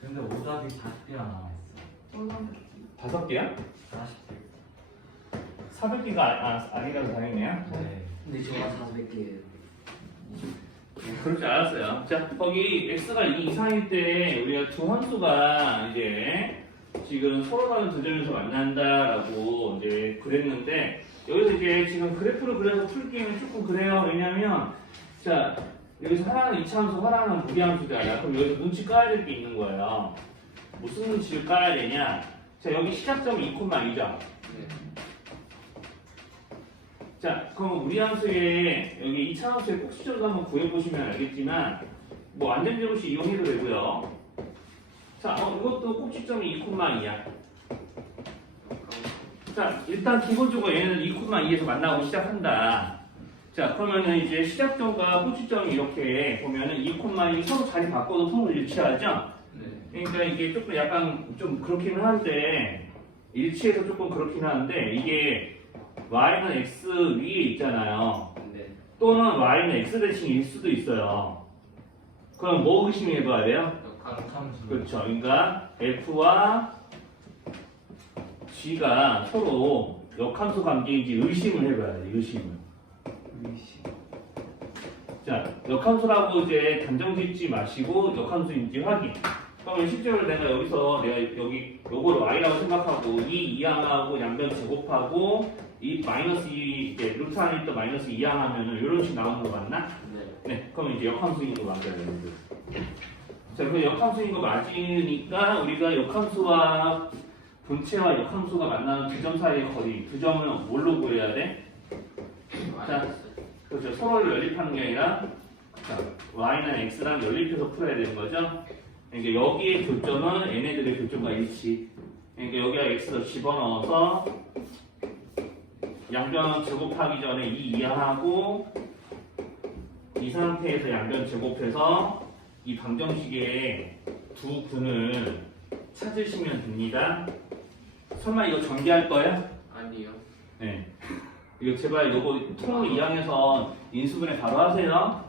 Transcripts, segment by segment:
근데 오답이 40개가 남아있어. 5개야? 40개. 400개가 아니라서 다행이네요. 네. 근데 제가 400개. 그럴 줄 알았어요. 자, 거기 x가 2 이상일 때 우리가 두 함수가 이제 지금 서로 다른 두 점에서 만난다라고 이제 그랬는데 여기서 이제 지금 그래프를 그려서 풀기는 조금 그래요. 왜냐면 자, 여기서 하나는 이차함수, 하나는 무리함수잖아요. 그럼 여기서 문치 까야 될 게 있는 거예요. 무슨 문치를 까야 되냐? 자, 여기 시작점이 2,2죠. 네. 자, 그럼 우리 함수의 여기 2차 함수의 꼭지점도 한번 구해보시면 알겠지만 뭐 안전제곱식 이용해도 되고요. 자, 이것도 꼭지점이 2,2야. 자, 일단 기본적으로 얘는 2,2에서 만나고 시작한다. 자, 그러면은 이제 시작점과 꼭지점이 이렇게 보면은 2,2이 서로 자리 바꿔도 서로 일치하죠? 네. 그러니까 이게 조금 약간 좀 그렇기는 한데 일치해서 조금 그렇긴 한데 이게 y는 x 위에 있잖아요. 네. 또는 y는 x 대칭일 수도 있어요. 그럼 뭐 의심해봐야 돼요? 역함수. 그렇죠. 그러니까 f와 g가 서로 역함수 관계인지 의심을 해봐야 돼. 의심을. 자, 역함수라고 이제 단정 짓지 마시고 역함수인지 확인. 그러면 실제로 내가 여기서 여기 요거를 y라고 생각하고 이 이항하고 양변 제곱하고 이 마이너스 2 이제 루트 안에 있던 마이너스 2항 하면은 이런 식 나오는 거 맞나? 네. 네. 그럼 이제 역함수인 거 맞아야 되는데. 자, 그 역함수인 거 맞으니까 우리가 역함수와 본체와 역함수가 만나는 두 점 사이의 거리, 두 점은 뭘로 구해야 돼? 자, 그렇죠. 서로를 연립하는 게 아니라 자, y는 x랑 연립해서 풀어야 되는 거죠. 그러니까 여기의 교점은 얘네들의 교점과 일치. 그러니까 여기가 x를 집어넣어서 양변 제곱하기 전에 이 이하하고 이 상태에서 양변 제곱해서 이 방정식의 두 근을 찾으시면 됩니다. 설마 이거 전개할 거예요? 아니요. 네. 이거 제발 이거 통을 이항해서 인수분해 바로 하세요.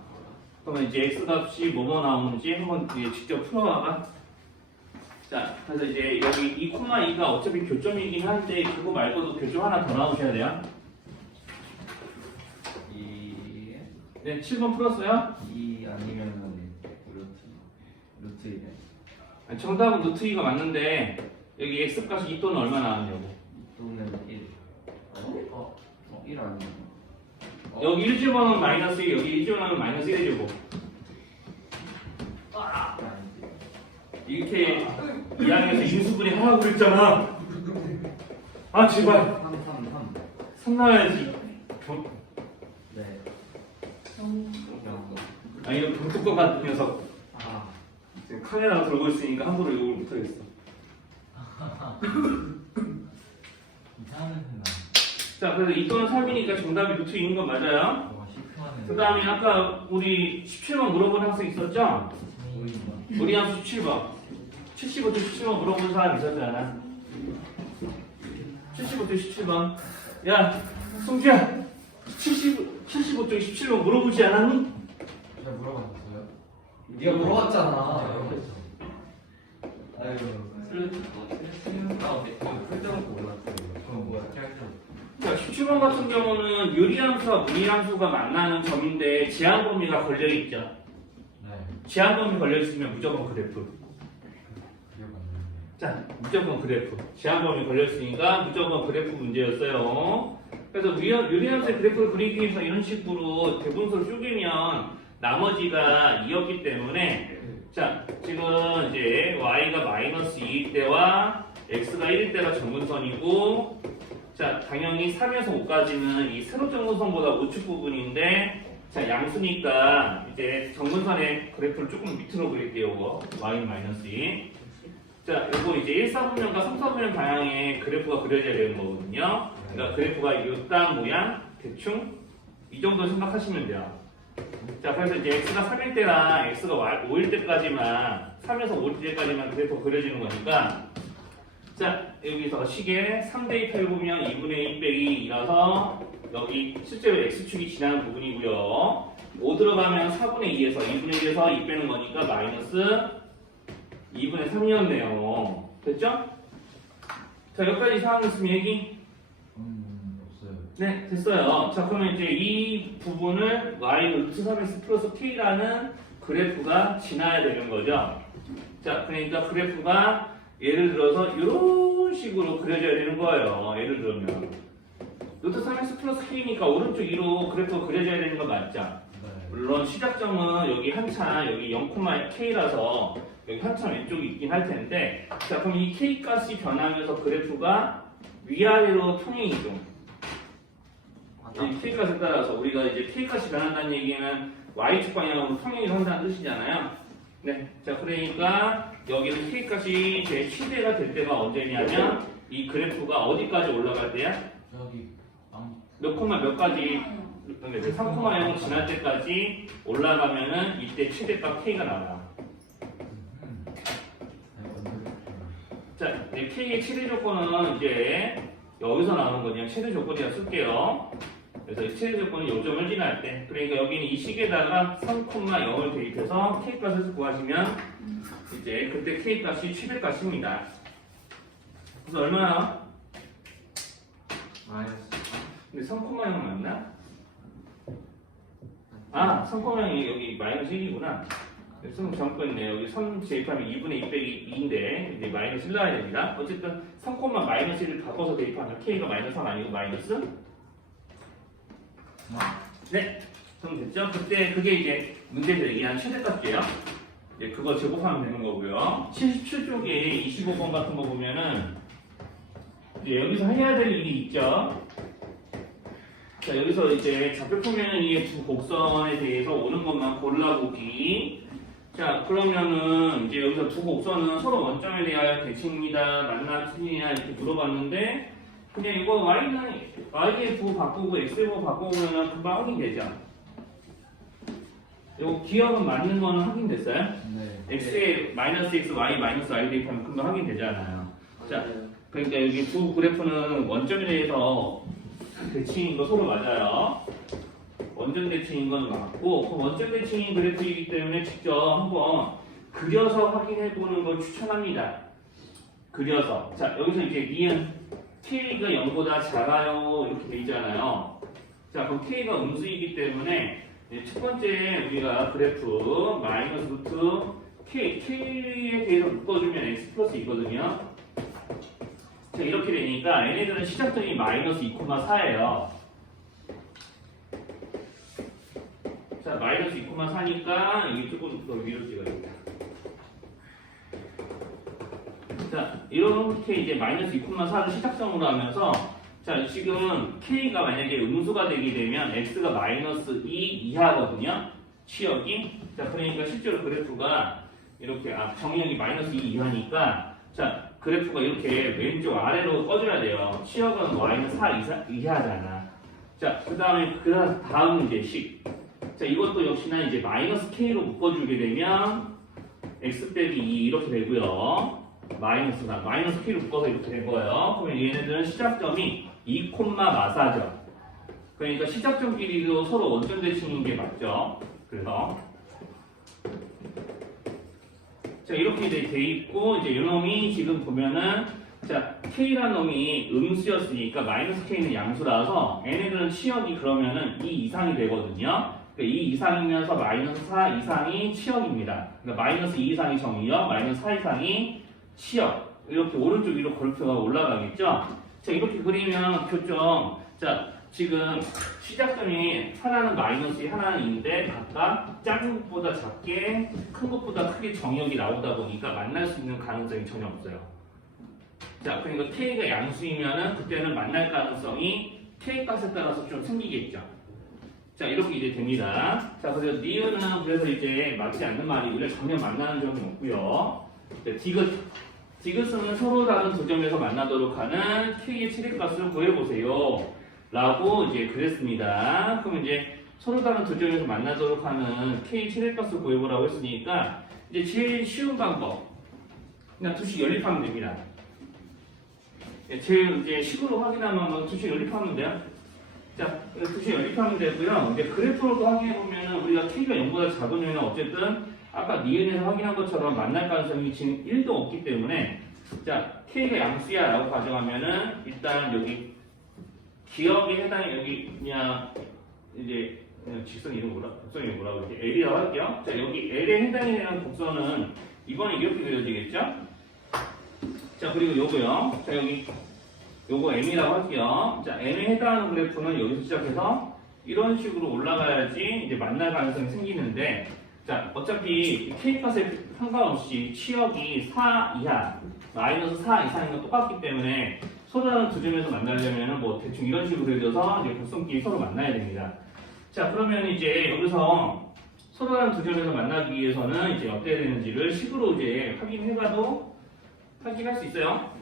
그러면 이제 x 값이 뭐뭐 나오는지 한번 이제 직접 풀어봐봐. 자, 그래서 이제 여기 2,2가 어차피 교점이긴 한데 그거 말고도 교점 하나 더 나오셔야 돼요. 네, 7번 풀었어요? 2 아니면은 루트 2네. 아니, 정답은 루트 2가 맞는데 여기 x 값이 2 또는 얼마 나왔냐고. 또는 1. 1 아니면. 여기 1제곱은 마이너스 1, 여기 1제곱은 마이너스 1제곱. 이렇게 이항에서 인수분해 하라고 그랬잖아. 아, 제발. 3 나와야지. 네. 아, 이런 병뚜껑 같은 녀석. 아. 지금 카메라 들고 있으니까 함부로 욕을 못하겠어. 이상한 생각. 자, 그래서 2 또는 3이니까 정답이 루트 2인 건 맞아요. 그 다음에 아까 우리 17번 물어본 학생 있었죠? 우리 함수 17번. 75쪽 17번 물어본 사람 있었잖아. 75쪽 17번. 야, 송지야. 75쪽 17번 물어보지 않았니? 제가 물어봤어요. 네가 물어봤잖아. 아유. 풀정도 몰랐어요. 그건 뭐야? 자, 17번 같은 경우는 유리함수와 무리함수가 만나는 점인데 제한 범위가 걸려 있죠. 네. 제한 범위 걸려 있으면 무조건 그래프. 그게 맞는데. 자, 무조건 그래프. 제한 범위 걸려 있으니까 무조건 그래프 문제였어요. 그래서 유리함수의 그래프를 그리기 위해서 이런 식으로 대분수를 쪼개면 나머지가 2였기 때문에 자, 지금 이제 y가 마이너스 2일 때와 x가 1일 때가 정근선이고 자, 당연히 3에서 5까지는 이 세로 정근선보다 우측 부분인데 자, 양수니까 이제 정근선의 그래프를 조금 밑으로 그릴게요. 이거 y 마이너스 2. 자, 요거 이제 1, 4분면과 3, 4분면 방향의 그래프가 그려져야 되는 거거든요. 그러니까 그래프가 이 땅 모양 대충 이 정도 생각하시면 돼요. 자, 그래서 이제 x가 3일 때랑 x가 5일 때까지만 3에서 5일 때까지만 그래프가 그려지는 거니까 자, 여기서 식에 3대2 펴보면 2분의 1 빼기 2라서 여기 실제로 x축이 지나는 부분이고요. 5 들어가면 4분의 2에서 2분의 1에서 2 빼는 거니까 마이너스 2분의 3이었네요. 됐죠? 자, 여기까지 상황 있으면 얘기? 없어요. 네, 됐어요. 자, 그러면 이제 이 부분을 y 루트 3x 플러스 t라는 그래프가 지나야 되는 거죠. 자, 그러니까 그래프가 예를 들어서 이런 식으로 그려져야 되는 거예요. 예를 들면 루트 3x 플러스 k니까 오른쪽 위로 그래프가 그려져야 되는 거 맞죠? 네. 물론 시작점은 여기 한참 여기 0,k라서 여기 한참 왼쪽이 있긴 할 텐데, 자, 그럼 이 k 값이 변하면서 그래프가 위아래로 평행이동. 이 k 값에 따라서 우리가 이제 k 값이 변한다는 얘기는 y축 방향으로 평행이 한다는 뜻이잖아요. 네, 자, 그러니까 여기는 k 값이 제 최대가 될 때가 언제냐면 이 그래프가 어디까지 올라갈 때야? 저기 몇 콤마 몇 가지 3,0 지날 때까지 올라가면은 이때 최대값 k가 나와요. 자, 네, k의 최대 조건은 이제 여기서 나오는 거 그냥 최대 조건이라 쓸게요. 그래서 이 최대 조건은 0점을 지날 때, 그러니까 여기는 이 식에다가 3,0을 대입해서 k 값을 구하시면 이제 그때 k 값이 최대값입니다. 그래서 얼마나? 마이너스. 근데 3,0 맞나? 아, 3,0이 여기 마이너스 1이구나. 수능 정권이네. 여기 3 대입하면 2분의 2 빼기 2인데 이제 마이너스 1 나와야 됩니다. 어쨌든 3, 마이너스 1을 바꿔서 대입하면 k가 마이너스 3 아니고 마이너스? 네. 그럼 됐죠? 그때 그게 이제 문제에서 얘기한 최대값이에요. 이제 그거 제곱하면 되는 거고요. 77쪽에 25번 같은 거 보면은 이제 여기서 해야 될 일이 있죠. 자, 여기서 이제 좌표표면은 이 두 곡선에 대해서 오는 것만 골라보기. 자, 그러면은 이제 여기서 두 곡선은 서로 원점에 대하여 대칭입니다. 만나 틀리냐 이렇게 물어봤는데 그냥 이거 y의 부호 바꾸고 x의 부호 바꾸면 금방 확인되죠. 이거 기억은 맞는 거는 확인됐어요? 네. x에 마이너스 x, y 마이너스 y 대입하면 금방 확인되잖아요. 자, 그러니까 여기 두 그래프는 원점에 대해서 대칭인 거 서로 맞아요. 원점 대칭인 건 맞고, 그 원점 대칭인 그래프이기 때문에 직접 한번 그려서 확인해 보는 걸 추천합니다. 그려서. 자, 여기서 이제 니은 k가 0보다 작아요 이렇게 돼 있잖아요. 자, 그럼 k가 음수이기 때문에 첫 번째 우리가 그래프 마이너스 루트 k에 대해서 묶어주면 x 플러스 2거든요. 자, 이렇게 되니까 얘네들은 시작점이 마이너스 2,4예요. 자, 마이너스 2,4니까 이게 조금 더 위로 찍어야겠다. 자, 이렇게 이제 마이너스 2,4를 시작점으로 하면서 자, 지금 k가 만약에 음수가 되게 되면 x가 마이너스 2 이하거든요. 치역이. 자, 그러니까 실제로 그래프가 이렇게 정의역이 마이너스 2 이하니까 자, 그래프가 이렇게 왼쪽 아래로 꺼져야 돼요. 치역은 마이너스 4 이하잖아. 자, 그 다음 이제 식. 자, 이것도 역시나 이제 마이너스 k로 묶어주게 되면 x 빼기 2 이렇게 되고요. 마이너스 k로 묶어서 이렇게 된 거예요. 그러면 얘네들은 시작점이 2,4죠. 그러니까 시작점끼리도 서로 원점 대칭인 게 맞죠. 그래서 자, 이렇게 이제 돼 있고 이제 이놈이 지금 보면은 자, k라는 놈이 음수였으니까 마이너스 k는 양수라서 얘네들은 치역이 그러면은 2 이상이 되거든요. 2 이상이면서 마이너스 4 이상이 치역입니다. 그러니까 마이너스 2 이상이 정의역, 마이너스 4 이상이 치역. 이렇게 오른쪽 위로 그래프가 올라가겠죠? 자, 이렇게 그리면 교점. 자, 지금 시작점이 하나는 마이너스 2, 하나는 2인데 각각 작은 것보다 작게, 큰 것보다 크게 정의역이 나오다 보니까 만날 수 있는 가능성이 전혀 없어요. 자, 그러니까 k가 양수이면은 그때는 만날 가능성이 k 값에 따라서 좀 생기겠죠. 자, 이렇게 이제 됩니다. 자, 그래서 니은은 그래서 이제 맞지 않는 말이고요. 전혀 만나는 점이 없고요. 디귿은 서로 다른 두 점에서 만나도록 하는 k의 최대값을 구해보세요. 라고 이제 그랬습니다. 그럼 이제 서로 다른 두 점에서 만나도록 하는 k 최대값을 구해보라고 했으니까 이제 제일 쉬운 방법. 그냥 두식 연립하면 됩니다. 제일 이제 식으로 확인하면 두식 연립하면 돼요. 자, 두식 연립하면 되고요. 이제 그래프로도 확인해보면 우리가 k가 0보다 작으면 어쨌든 아까 니은에서 확인한 것처럼 만날 가능성이 지금 1도 없기 때문에 자 K가 양수야 라고 가정하면은 일단 여기 기억에 해당해 여기 그냥 이제 그냥 직선 이름 뭐라 곡선 이름 뭐라고 이렇게 L이라고 할게요. 자 여기 L에 해당이 되는 곡선은 이번에 이렇게 그려지겠죠? 자 그리고 요거요. 자 여기 요거 M이라고 할게요. 자 M에 해당하는 그래프는 여기서 시작해서 이런 식으로 올라가야지 이제 만날 가능성이 생기는데 자 어차피 K값에 상관없이 치역이 4 이하 마이너스 4 이상인 건 똑같기 때문에 서로 다른 두 점에서 만나려면 뭐 대충 이런 식으로 그려져서 이제 곡선끼리 서로 만나야 됩니다. 자 그러면 이제 여기서 서로 다른 두 점에서 만나기 위해서는 이제 어떻게 되는지를 식으로 이제 확인해봐도 확인할 수 있어요.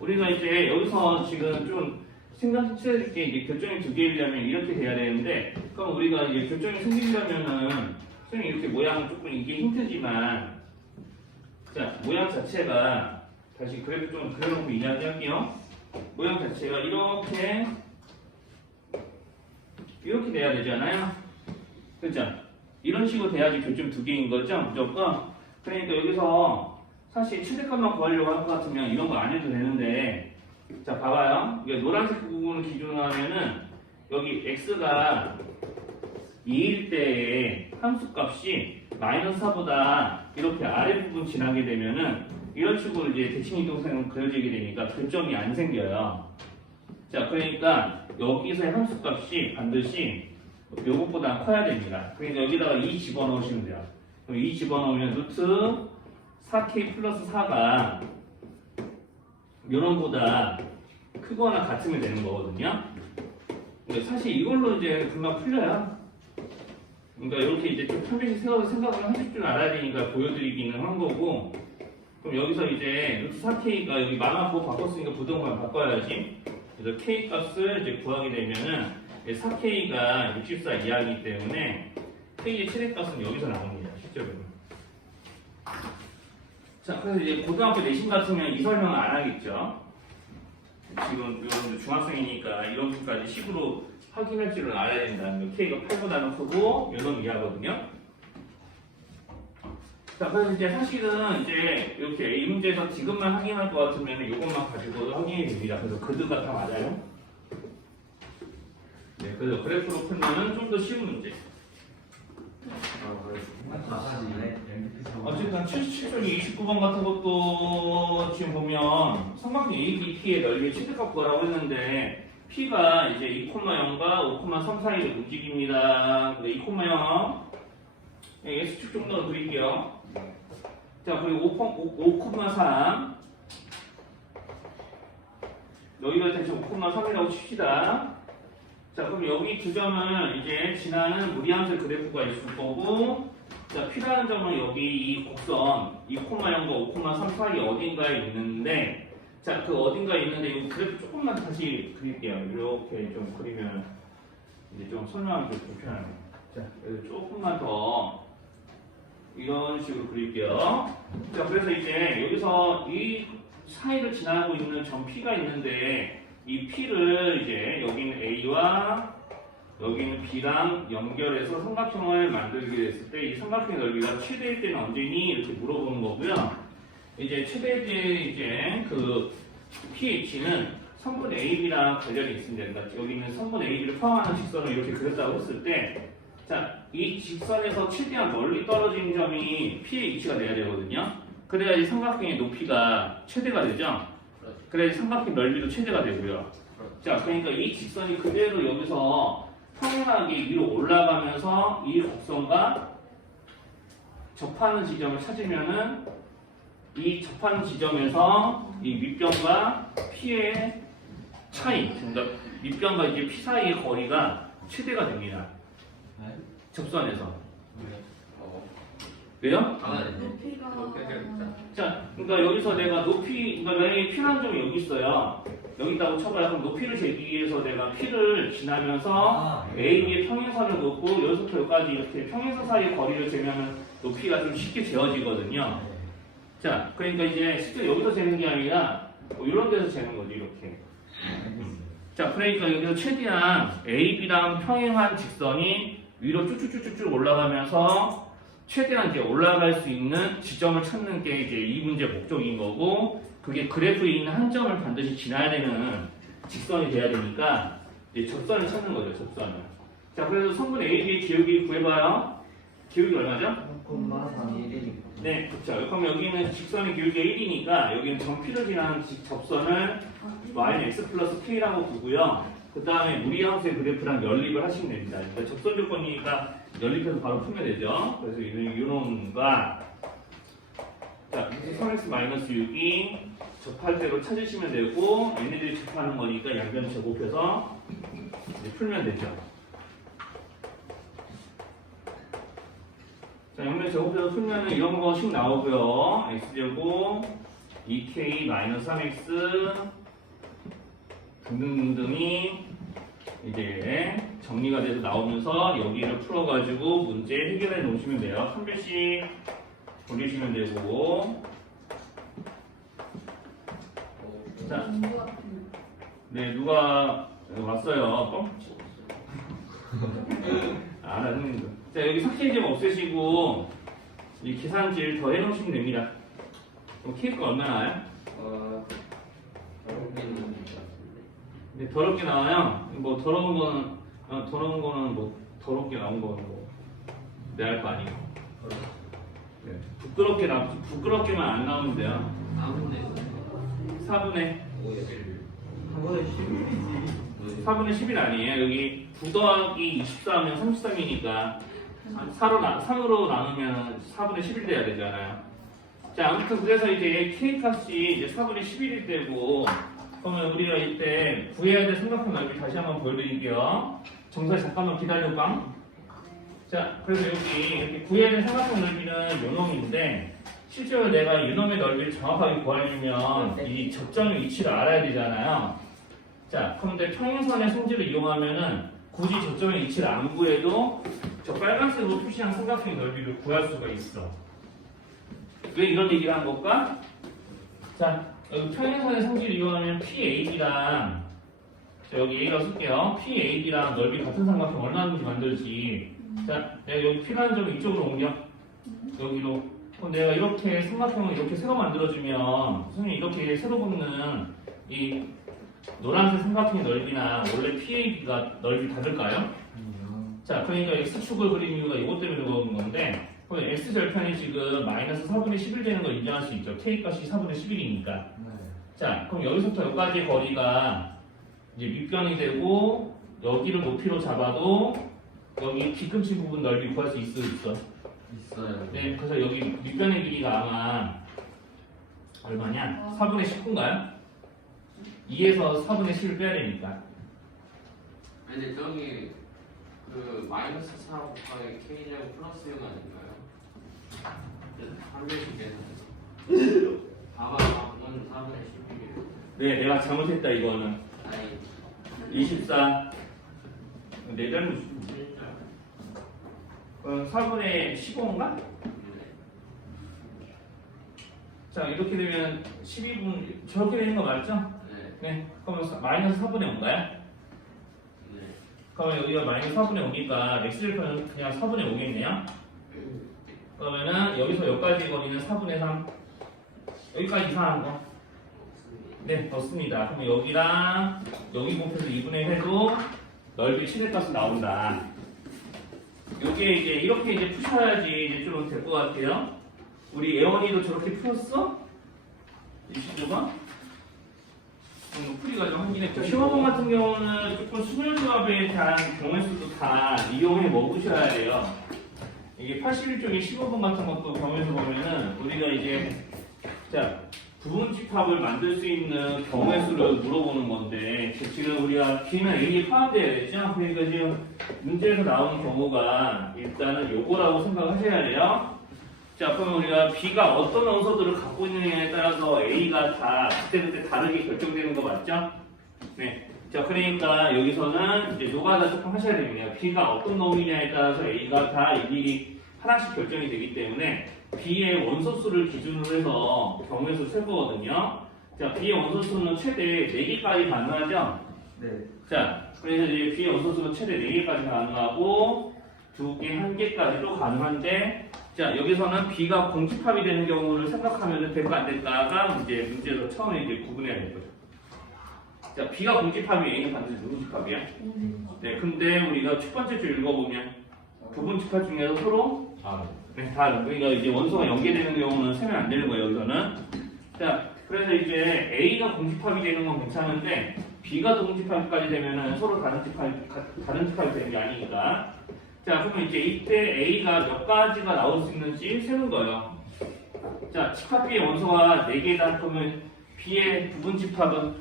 우리가 이제 여기서 지금 좀 생각해야 게 이제 교정이 두 개이려면 이렇게 돼야 되는데 그럼 우리가 이제 교정이 생기려면은 선생님 이렇게 모양은 조금 이게 힘들지만 자 모양 자체가 다시 그래프 좀 그려놓고 이야기할게요. 모양 자체가 이렇게 돼야 되잖아요. 그죠? 이런 식으로 돼야지 교점 두 개인 거죠 무조건. 그러니까 여기서 사실 최대값만 구하려고 할 것 같으면 이런 거 안 해도 되는데 자 봐봐요. 이게 노란색 부분을 기준으로 하면은 여기 x가 2일 때의 함수값이 마이너스 4보다 이렇게 아랫부분 지나게 되면은 이런 식으로 이제 대칭이동선은 그려지게 되니까 교점이 안 생겨요. 자 그러니까 여기서의 함수값이 반드시 요것보다 커야 됩니다. 그러니까 여기다가 2 집어넣으시면 돼요. 그럼 2 집어넣으면 루트 4k 플러스 4가 요놈보다 크거나 같으면 되는 거거든요. 근데 사실 이걸로 이제 금방 풀려요. 그러니까 이렇게 이제 좀 편하게 생각을 하실 줄 알아야 되니까 보여드리기는 한 거고. 그럼 여기서 이제 루트 4k가 여기 만화보 바꿨으니까 부동만 바꿔야지. 그래서 k 값을 이제 구하게 되면은 4k가 64 이하이기 때문에 k의 최대값은 여기서 나옵니다. 실제로는. 자, 그래서 이제 고등학교 내신 같으면 이 설명을 안 하겠죠. 지금 여러분들 중학생이니까 이런 부분까지 식으로 확인할 줄을 알아야 된다는 거. K가 8보다는 크고 요놈 이하거든요. 자, 그래서 이제 사실은 이제 이렇게 이 문제에서 지금만 확인할 것 같으면 이것만 가지고도 확인이 됩니다. 그래서 그드가 다 맞아요. 네, 그래서 그래프로 풀면은 좀 더 쉬운 문제. 어쨌든 77쪽에 29번 같은 것도 지금 보면 삼각형 ABP의 넓이의 최대값 구하라고 했는데 P가 이제 2,0과 5,3 사이를 움직입니다. 2,0 S축 정도로 그릴게요. 자, 그리고 5,3 여기가 대충 5,3이라고 칩시다. 자, 그럼 여기 두 점을 이제 지나는 무리함수 그래프가 있을 거고, 자, P라는 점은 여기 이 곡선 2,0과 5,3 사이 어딘가에 있는데, 자, 그 어딘가에 있는데 이 그래프 조금만 다시 그릴게요. 이렇게 좀 그리면 이제 좀 설명하기 좀 불편해요. 자, 여기 조금만 더 이런 식으로 그릴게요. 자, 그래서 이제 여기서 이 사이를 지나고 있는 점 P가 있는데 이 P를 이제 여기는 A와 여기는 B랑 연결해서 삼각형을 만들게 됐을 때 이 삼각형의 넓이가 최대일 때는 언제니? 이렇게 물어보는 거고요. 이제 최대일 때 이제 그 PH는 선분 AB랑 관련이 있습니다. 그러니까 여기는 선분 AB를 포함하는 직선을 이렇게 그렸다고 했을 때 자, 이 직선에서 최대한 멀리 떨어진 점이 PH가 돼야 되거든요. 그래야지 삼각형의 높이가 최대가 되죠. 그래야지 삼각형 넓이도 최대가 되고요. 자, 그러니까 이 직선이 그대로 여기서 평행하게 위로 올라가면서 이 곡선과 접하는 지점을 찾으면은 이 접하는 지점에서 이 밑변과 P의 차이, 그러니까 밑변과 이제 P 사이의 거리가 최대가 됩니다. 접선에서. 왜요? 높이가 자, 그러니까 여기서 내가 높이, 그러니까 만약에 P라는 점이 여기 있어요. 여기 있다고 쳐봐요. 그럼 높이를 재기 위해서 내가 P를 지나면서 AB의 평행선을 놓고 여기서부터 여기까지 이렇게 평행선 사이의 거리를 재면 높이가 좀 쉽게 재어지거든요. 자, 그러니까 이제 실제 여기서 재는 게 아니라 뭐 이런 데서 재는 거지, 이렇게. 자, 그러니까 여기서 최대한 AB랑 평행한 직선이 위로 쭉쭉쭉쭉 올라가면서 최대한 이제 올라갈 수 있는 지점을 찾는 게 이제 이 문제 목적인 거고, 그게 그래프에 있는 한 점을 반드시 지나야 되는 직선이 돼야 되니까 이제 접선을 찾는 거죠, 접선을. 자, 그래서 성분 AB의 기울기 구해봐요. 기울기 얼마죠? 3,1이니까. 네, 그렇죠. 그럼 여기는 직선의 기울기가 1이니까 여기는 점 P를 지나는 접선을 y는 x 플러스 k라고 두고요. 그 다음에 무리함수의 그래프랑 연립을 하시면 됩니다. 그러니까 접선 조건이니까 연립해서 바로 풀면 되죠. 그래서 이놈과 자, 3x-6이 접할 대로 찾으시면 되고 얘네들이 접하는 거니까 양변 제곱해서 이제 풀면 되죠. 자, 양변 제곱해서 풀면은 이런 거씩 나오고요. x제곱 2k-3x 등등등등이 이제 정리가 돼서 나오면서 여기를 풀어가지고 문제 해결해 놓으시면 돼요. 한 배씩 돌리시면 되고. 자, 네, 누가 왔어요? 알았는데. 자, 여기 삭제점 없애시고 이 계산질 더 해놓으시면 됩니다. 그럼 K가 얼마 나와요? 네, 더럽게 나와요. 뭐 더러운 거는 뭐 더럽게 나온 거는 뭐 내 할 거 아니고. 네, 부끄럽게만 안 나오면 돼요. 4분의 4분의 10일 아니에요. 여기 9 더하기 24하면 33이니까 3으로 나누면 4분의 11 돼야 되잖아요. 자, 아무튼 그래서 이제 K 값이 이제 4분의 11일 때고, 그러면 우리가 이때 구해야 될 삼각형 넓이 다시 한번 보여드릴게요. 정사 잠깐만 기다려봐. 자, 그래서 여기 이렇게 구해야 될 삼각형 넓이는 요놈인데, 실제로 내가 이놈의 넓이를 정확하게 구하려면 이 접점의 위치를 알아야 되잖아요. 자, 그런데 평행선의 성질을 이용하면은 굳이 접점의 위치를 안 구해도 저 빨간색으로 표시한 삼각형의 넓이를 구할 수가 있어. 왜 이런 얘기를 한 걸까? 자, 여기 평행선의 성질을 이용하면 PAB랑 여기 A라고 쓸게요. PAB랑 넓이 같은 삼각형 얼마든지 만들지. 자, 내가 여기 P라는 점을 이쪽으로 옮겨. 여기로. 그럼 내가 이렇게 삼각형을 이렇게 새로 만들어주면 선생님이 이렇게 새로 붙는 이 노란색 삼각형의 넓이나 원래 PAB가 넓이 다를까요? 자, 그러니까 X축을 그린 이유가 이것 때문에 그런 건데, 그럼 X절편이 지금 마이너스 4분의 11 되는 걸 인정할 수 있죠. K값이 4분의 11이니까. 네. 자, 그럼 여기서부터 여기까지 거리가 이제 밑변이 되고, 여기를 높이로 잡아도, 여기 뒤꿈치 부분 넓이 구할 수 있어, 있어? 있어요. 네, 그래서 여기 밑변의 길이가 아마 얼마냐? 4분의 19인가요? 2에서 4분의 10을 빼야 되니까. 근데 저기 그 마이너스 4 곱하기 K제곱 플러스 6 아닌가요? 300이 되는 아마 4분의 11이에요. 네, 내가 잘못했다, 이거는. 아니 24. 내 잘못. 진짜 4분의 15인가? 네. 자, 이렇게 되면 12분, 저렇게 되는 거 맞죠? 네. 네. 그러면 마이너스 4분의 5인가요? 네. 그러면 여기가 마이너스 4분의 5니까 x절편은 그냥 4분의 5겠네요? 그러면은 여기서 여기까지 거리는 4분의 3. 여기까지 이상한 거. 네, 넣습니다. 그럼 여기랑 여기 곱해서 2분의 1 해도 넓이 최대값이 나온다. 요게 이제 이렇게 이제 푸셔야지 이제 좀 될 것 같아요. 우리 예원이도 저렇게 풀었어? 25번? 풀이가 좀 하긴 했죠. 시험원 같은 경우는 조금 수열조합에 대한 경우수도 다 이용해 먹으셔야 돼요. 이게 81쪽에 15번 같은 것도 경우에서 보면은 우리가 이제 자 부분집합을 만들 수 있는 경우의 수를 물어보는 건데 지금 우리가 B는 A에 포함되어야 되죠? 그러니까 지금 문제에서 나오는 경우가 일단은 요거라고 생각하셔야 돼요. 자 그러면 우리가 B가 어떤 원소들을 갖고 있느냐에 따라서 A가 다 그때그때 다르게 결정되는 거 맞죠? 네. 자 그러니까 여기서는 이제 노가다 조금 하셔야 됩니다. B가 어떤 놈이냐에 따라서 A가 다 일일이 하나씩 결정이 되기 때문에 B의 원소수를 기준으로 해서 경우의 수를 셀 거거든요. 자, B의 원소수는 최대 4개까지 가능하죠? 네. 자, 그래서 이제 B의 원소수는 최대 4개까지 가능하고 2개, 1개까지도 가능한데 자, 여기서는 B가 공집합이 되는 경우를 생각하면 될까 안 될까가 이제 문제에서 처음에 이제 구분해야 될 거죠. 자, B가 공집합이 A는 반드시 무분집합이야? 네, 근데 우리가 첫 번째 줄 읽어보면 부분집합 중에서 서로 네, 다 그러니까 이제 원소가 연계되는 경우는 세면 안 되는 거예요, 여기서는. 자, 그래서 이제 A가 공집합이 되는 건 괜찮은데 B가 동집합까지 되면은 서로 다른 집합이 되는 게 아니니까. 자, 그러면 이제 이때 A가 몇 가지가 나올 수 있는지 세는 거예요. 자, 집합 B의 원소가 4개다. 그러면 B의 부분집합은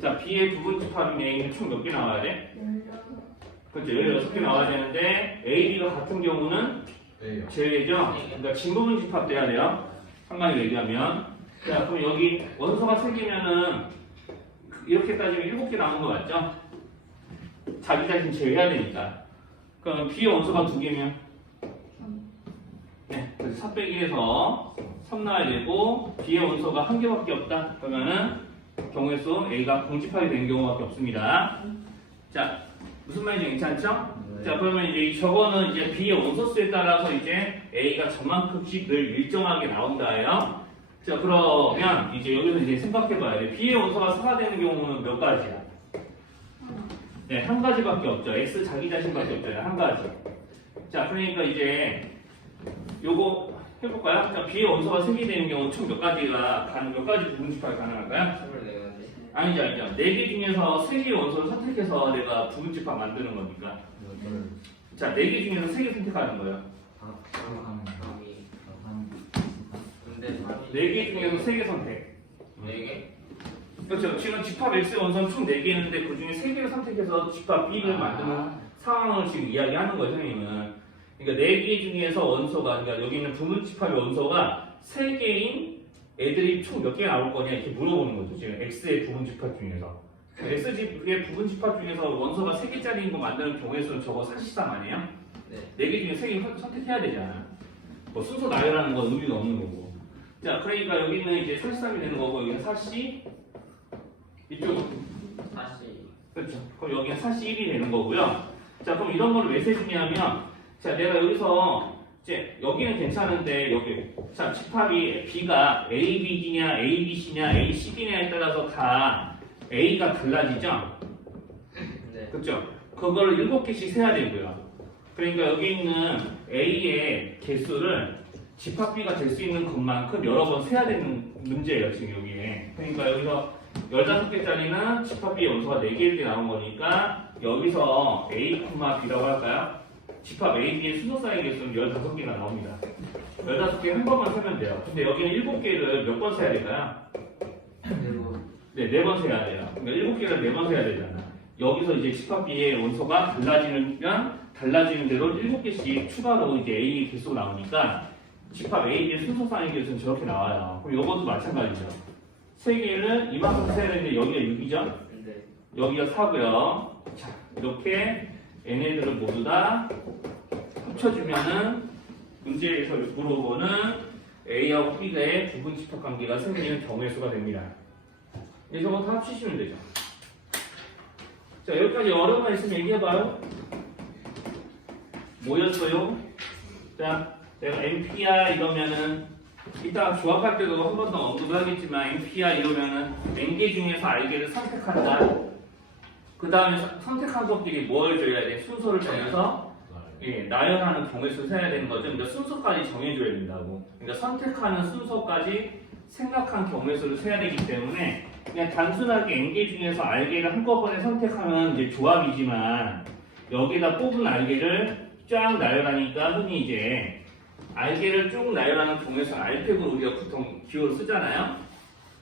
자, B의 부분집합인 A는 총 몇 개 나와야 돼? 그렇죠. 16개 나와야 되는데 A, B가 같은 경우는 A요. 제외죠. 그러니까 진부분 집합돼야 돼요. 한마디로 얘기하면. 자, 그럼 여기 원소가 3개면은 이렇게 따지면 7개 나오는 거 맞죠? 자기 자신 제외해야 되니까. 그럼 B의 원소가 2개면 네, 그래서 4 빼기 1에서 3 나와야 되고 B의 원소가 1개밖에 없다. 그러면은 경우의 수 A가 공집합이 되는 경우밖에 없습니다. 자, 무슨 말인지 괜찮죠? 네. 자, 그러면 이제 저거는 이제 B의 원소수에 따라서 이제 A가 저만큼씩 늘 일정하게 나온다예요. 자, 그러면 이제 여기서 이제 생각해 봐야 돼. B의 원소가 4가 되는 경우는 몇 가지야? 네, 한 가지밖에 없죠. X 자기 자신밖에 없잖아요. 한 가지. 자, 그러니까 이제 요거 해볼까요? 자, B의 원소가 3개 되는 경우 총 몇 가지 부분집합이 가능할까요? 24가지. 아니죠. 4개 중에서 3개의 원소를 선택해서 내가 부분집합 만드는 거니까. 자, 4개 중에서 3개 선택하는 거예요. 근데 3이 4개 중에서 3개 선택. 4개? 그렇죠. 지금 집합 X 원소는 총 4개 있는데 그 중에 3개를 선택해서 집합 B를 만드는 상황을 지금 이야기하는 거예요, 선생님은. 그러니까 4개 중에서 원소가, 그러니까 여기 있는 부분집합의 원소가 3개인 애들이 총 몇 개 나올 거냐 이렇게 물어보는 거죠. 지금 X의 부분집합 중에서. X의 부분집합 중에서 원소가 3개짜리인 거 만드는 경우의 수는 저거 사실상 아니에요? 네. 4개 중에 3개 선택해야 되잖아. 뭐 순서 나열하는 건 의미가 없는 거고. 자, 그러니까 여기는 이제 43이 되는 거고, 여기는 40, 이쪽은 40. 그렇죠. 그럼 여기는 41이 되는 거고요. 자, 그럼 이런 거를 왜 세주냐면, 자, 내가 여기서 이제 여기는 괜찮은데 여기 자, 집합이 B가 ABD냐, ABC냐, ACD냐에 따라서 다 A가 달라지죠. 네. 그렇죠. 그거를 7개씩 세야 되고요. 그러니까 여기 있는 A의 개수를 집합비가 될 수 있는 것만큼 여러 번 세야 되는 문제예요, 지금 여기에. 그러니까 여기서 15개짜리는 집합비 연소가 4개일 때 나온 거니까 여기서 A, B라고 할까요? 집합 A, B의 순서 쌓인 개수는 15개가 나옵니다. 15개 한 번만 세면 돼요. 근데 여기는 7개를 몇 번 세야 될까요? 네, 4번 세야 돼요. 그러니까 7개를 4번 세야 되잖아. 여기서 이제 집합비의 원소가 달라지면 달라지는 대로 7개씩 추가로 이제 A 개수가 나오니까 집합 A, B의 순서 쌓인 개수는 저렇게 나와요. 그럼 이것도 마찬가지죠. 3개를 이만큼 세야 되는데 여기가 6이죠? 네. 여기가 4고요. 자, 이렇게 얘네들을 모두 다 합쳐주면은 문제에서 물어보는 A하고 B의 부분 집합 관계가 생기는 경우의 수가 됩니다. 이제 저거 다 합치시면 되죠. 자, 여기까지 어려운 거 있으면 얘기해봐요. 뭐였어요? 자, 내가 NPR 이러면은 이따 조합할 때도 한 번 더 언급을 하겠지만 NPR 이러면은 N개 중에서 R개를 선택한다. 그 다음에 선택한 것끼리 뭘 줘야 돼? 순서를 정해서 예, 나열하는 경우에서 세야 되는 거죠. 그러니까 순서까지 정해줘야 된다고. 그러니까 선택하는 순서까지 생각한 경우에서를 세야 되기 때문에 그냥 단순하게 N개 중에서 R개를 한꺼번에 선택하면 이제 조합이지만 여기다 뽑은 R개를 쫙 나열하니까 흔히 이제 R개를 쭉 나열하는 경우에서 R팩으로 우리가 보통 기호를 쓰잖아요.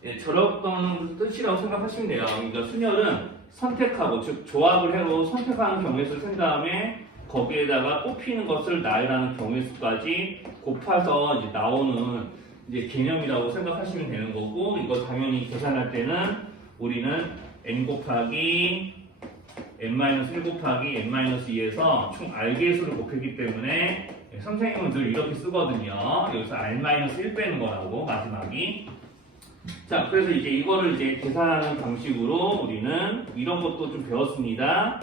예, 저런 뜻이라고 생각하시면 돼요. 그러니까 순열은 선택하고 즉 조합을 해로 선택하는 경우에서 쓴 다음에 거기에다가 뽑히는 것을 나열하는 경우의 수까지 곱해서 이제 나오는 이제 개념이라고 생각하시면 되는 거고 이거 당연히 계산할 때는 우리는 n 곱하기 n-1 곱하기 n-2에서 총 R개수를 곱했기 때문에 선생님은 늘 이렇게 쓰거든요. 여기서 R-1 빼는 거라고 마지막이. 자, 그래서 이제 이거를 이제 계산하는 방식으로 우리는 이런 것도 좀 배웠습니다.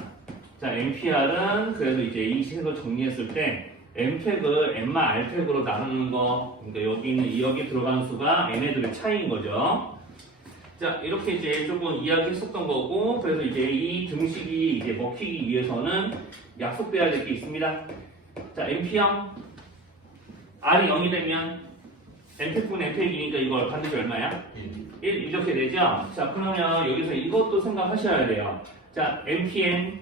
자, NPR은 그래서 이제 이 식을 정리했을 때 N팩을 N마 R팩으로 나누는 거, 그러니까 여기 있는 여기 들어가는 수가 얘네들의 차이인 거죠. 자, 이렇게 이제 조금 이야기했었던 거고, 그래서 이제 이 등식이 이제 먹히기 위해서는 약속돼야 될 게 있습니다. 자, NP형 R이 0이 되면 N팩분 N팩이니까 이걸 반드시 얼마야? 1 이렇게 되죠? 자, 그러면 여기서 이것도 생각하셔야 돼요. 자, NPN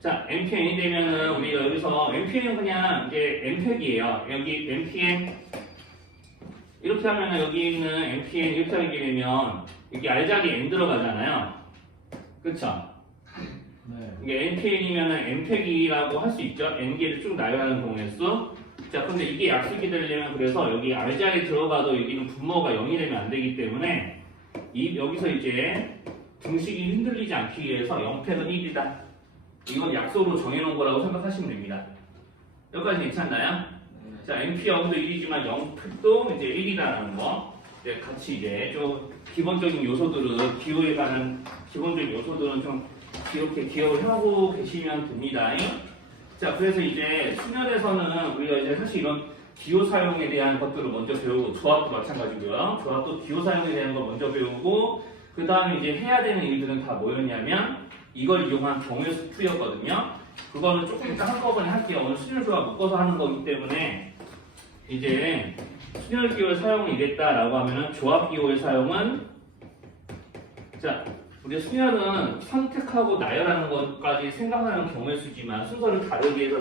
자, NPN이 되면은 우리가 여기서 NPN은 그냥 이제 N팩이에요. 여기 NPN 이렇게 하면은 여기 있는 NPN 이렇게 하게 되면 여기 R자리에 N 들어가잖아요. 그쵸? 네. 이게 NPN이면은 N팩이라고 할 수 있죠. N개를 쭉 나열하는 경우의 수. 자, 근데 이게 약속이 되려면 그래서 여기 R자리에 들어가도 여기는 분모가 0이 되면 안 되기 때문에 여기서 이제 등식이 흔들리지 않기 위해서 0팩은 1이다. 이건 약속으로 정해놓은 거라고 생각하시면 됩니다. 여기까지 괜찮나요? 자, NP형도 1이지만 0팩도 이제 1이라는 거. 이제 같이 이제 좀 기본적인 요소들은 기호에 관한 기본적인 요소들은 좀 이렇게 기억을 하고 계시면 됩니다. 자, 그래서 이제 수면에서는 우리가 이제 사실 이런 기호 사용에 대한 것들을 먼저 배우고 조합도 마찬가지고요. 조합도 기호 사용에 대한 걸 먼저 배우고 그 다음에 이제 해야 되는 일들은 다 뭐였냐면 이걸 이용한 경우의 수 풀이였거든요. 그거는 조금 이따 한꺼번에 할게요. 오늘 순열 조합 묶어서 하는 거기 때문에 이제 순열 기호의 사용을 이랬다라고 하면은 조합 기호의 사용은 자, 우리 순열은 선택하고 나열하는 것까지 생각하는 경우의 수지만 순서를 다르게 해서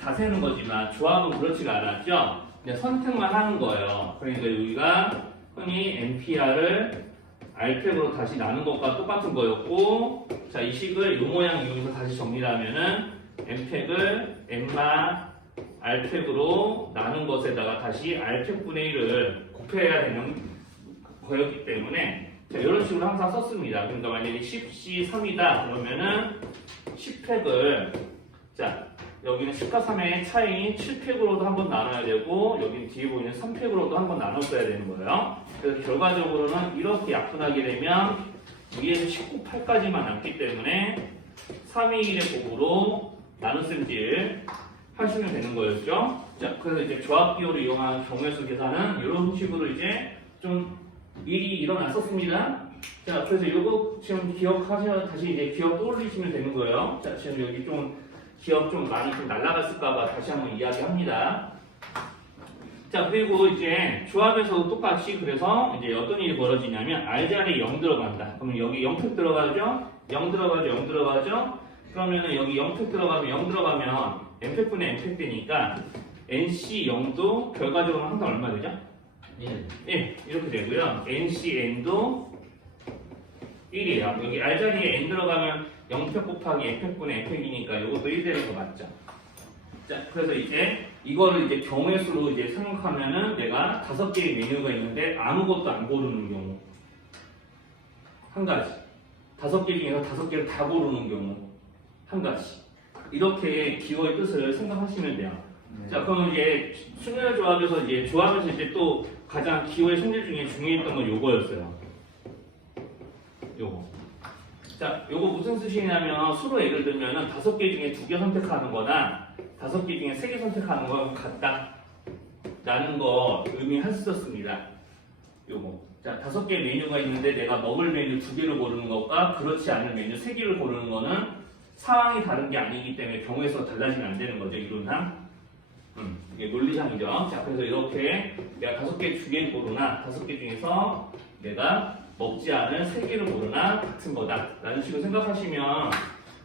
다 세는 거지만 조합은 그렇지가 않았죠. 그냥 선택만 하는 거예요. 그러니까 여기가 흔히 NPR을 R팩으로 다시 나눈 것과 똑같은 거였고 자, 이 식을 이 모양 이용해서 다시 정리를 하면은 N팩을 N마 R팩으로 나눈 것에다가 다시 R팩분의 1을 곱해야 되는 거였기 때문에 자, 이런 식으로 항상 썼습니다. 그러니까 만약에 10C3이다 그러면은 10팩을 자, 여기는 10과 3의 차이인 7팩으로도 한번 나눠야 되고 여기는 뒤에 보이는 3팩으로도 한번 나눴어야 되는 거예요. 그래서 결과적으로는 이렇게 약분하게 되면 위에서 19,8까지만 남기 때문에 3의 1의 곱으로 나눗셈질 하시면 되는 거였죠. 자, 그래서 이제 조합기호를 이용한 경우의 수 계산은 이런 식으로 이제 좀 일이 일어났었습니다. 자, 그래서 요거 지금 기억하셔, 다시 이제 기억 떠올리시면 되는 거예요. 자, 지금 여기 좀 기억 좀 많이 좀 날라갔을까봐 다시 한번 이야기합니다. 자, 그리고 이제 조합에서도 똑같이 그래서 이제 어떤 일이 벌어지냐면 R 자리에 0 들어간다. 그러면 여기 0팩 들어가죠? 0 들어가죠? 0 들어가죠? 그러면은 여기 0팩 들어가면 0 들어가면 n팩분의 n팩 되니까 nc 0도 결과적으로 항상 얼마 되죠? 1 이렇게 되고요. nc n도 1이에요. 여기 R 자리에 n 들어가면 0팩 곱하기 n팩분의 n팩이니까 이것도 1 되는 거 맞죠? 자, 그래서 이제 이거를 이제 경우의 수로 이제 생각하면은 내가 5개의 메뉴가 있는데 아무것도 안 고르는 경우 한 가지. 5개 중에서 5개를 다 고르는 경우 한 가지. 이렇게 기호의 뜻을 생각하시면 돼요. 자, 그럼 이제 순열 조합에서 이제 조합에서 이제 또 가장 기호의 성질 중에 중요했던 건 요거였어요. 요거. 자, 요거 무슨 뜻이냐면 수로 예를 들면은 5개 중에 2개 선택하는 거나 5개 중에 3개 선택하는 거 같다 라는 거 의미했었습니다. 요거. 자, 5개 메뉴가 있는데 내가 먹을 메뉴 2개를 고르는 것과 그렇지 않은 메뉴 3개를 고르는 거는 상황이 다른 게 아니기 때문에 경우의 수가 달라지면 안 되는 거죠, 이론상. 이게 논리상이죠. 자, 그래서 이렇게 내가 5개 2개 고르나 5개 중에서 내가 먹지 않을 3개를 고르나 같은 거다 라는 식으로 생각하시면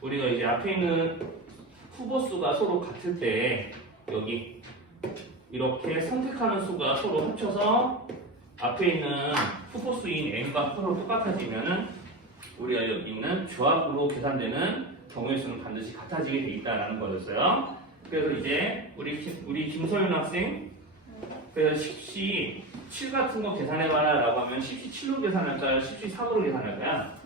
우리가 이제 앞에 있는 후보 수가 서로 같을 때 여기 이렇게 선택하는 수가 서로 합쳐서 앞에 있는 후보 수인 n과 서로 똑같아지면은 우리가 여기 있는 조합으로 계산되는 경우의 수는 반드시 같아지게 돼 있다라는 거였어요. 그래서 이제 우리 김서윤 학생 그래서 10시 7 같은 거 계산해봐라라고 하면 10시 7로 계산할까요? 10시 3으로 계산할까요?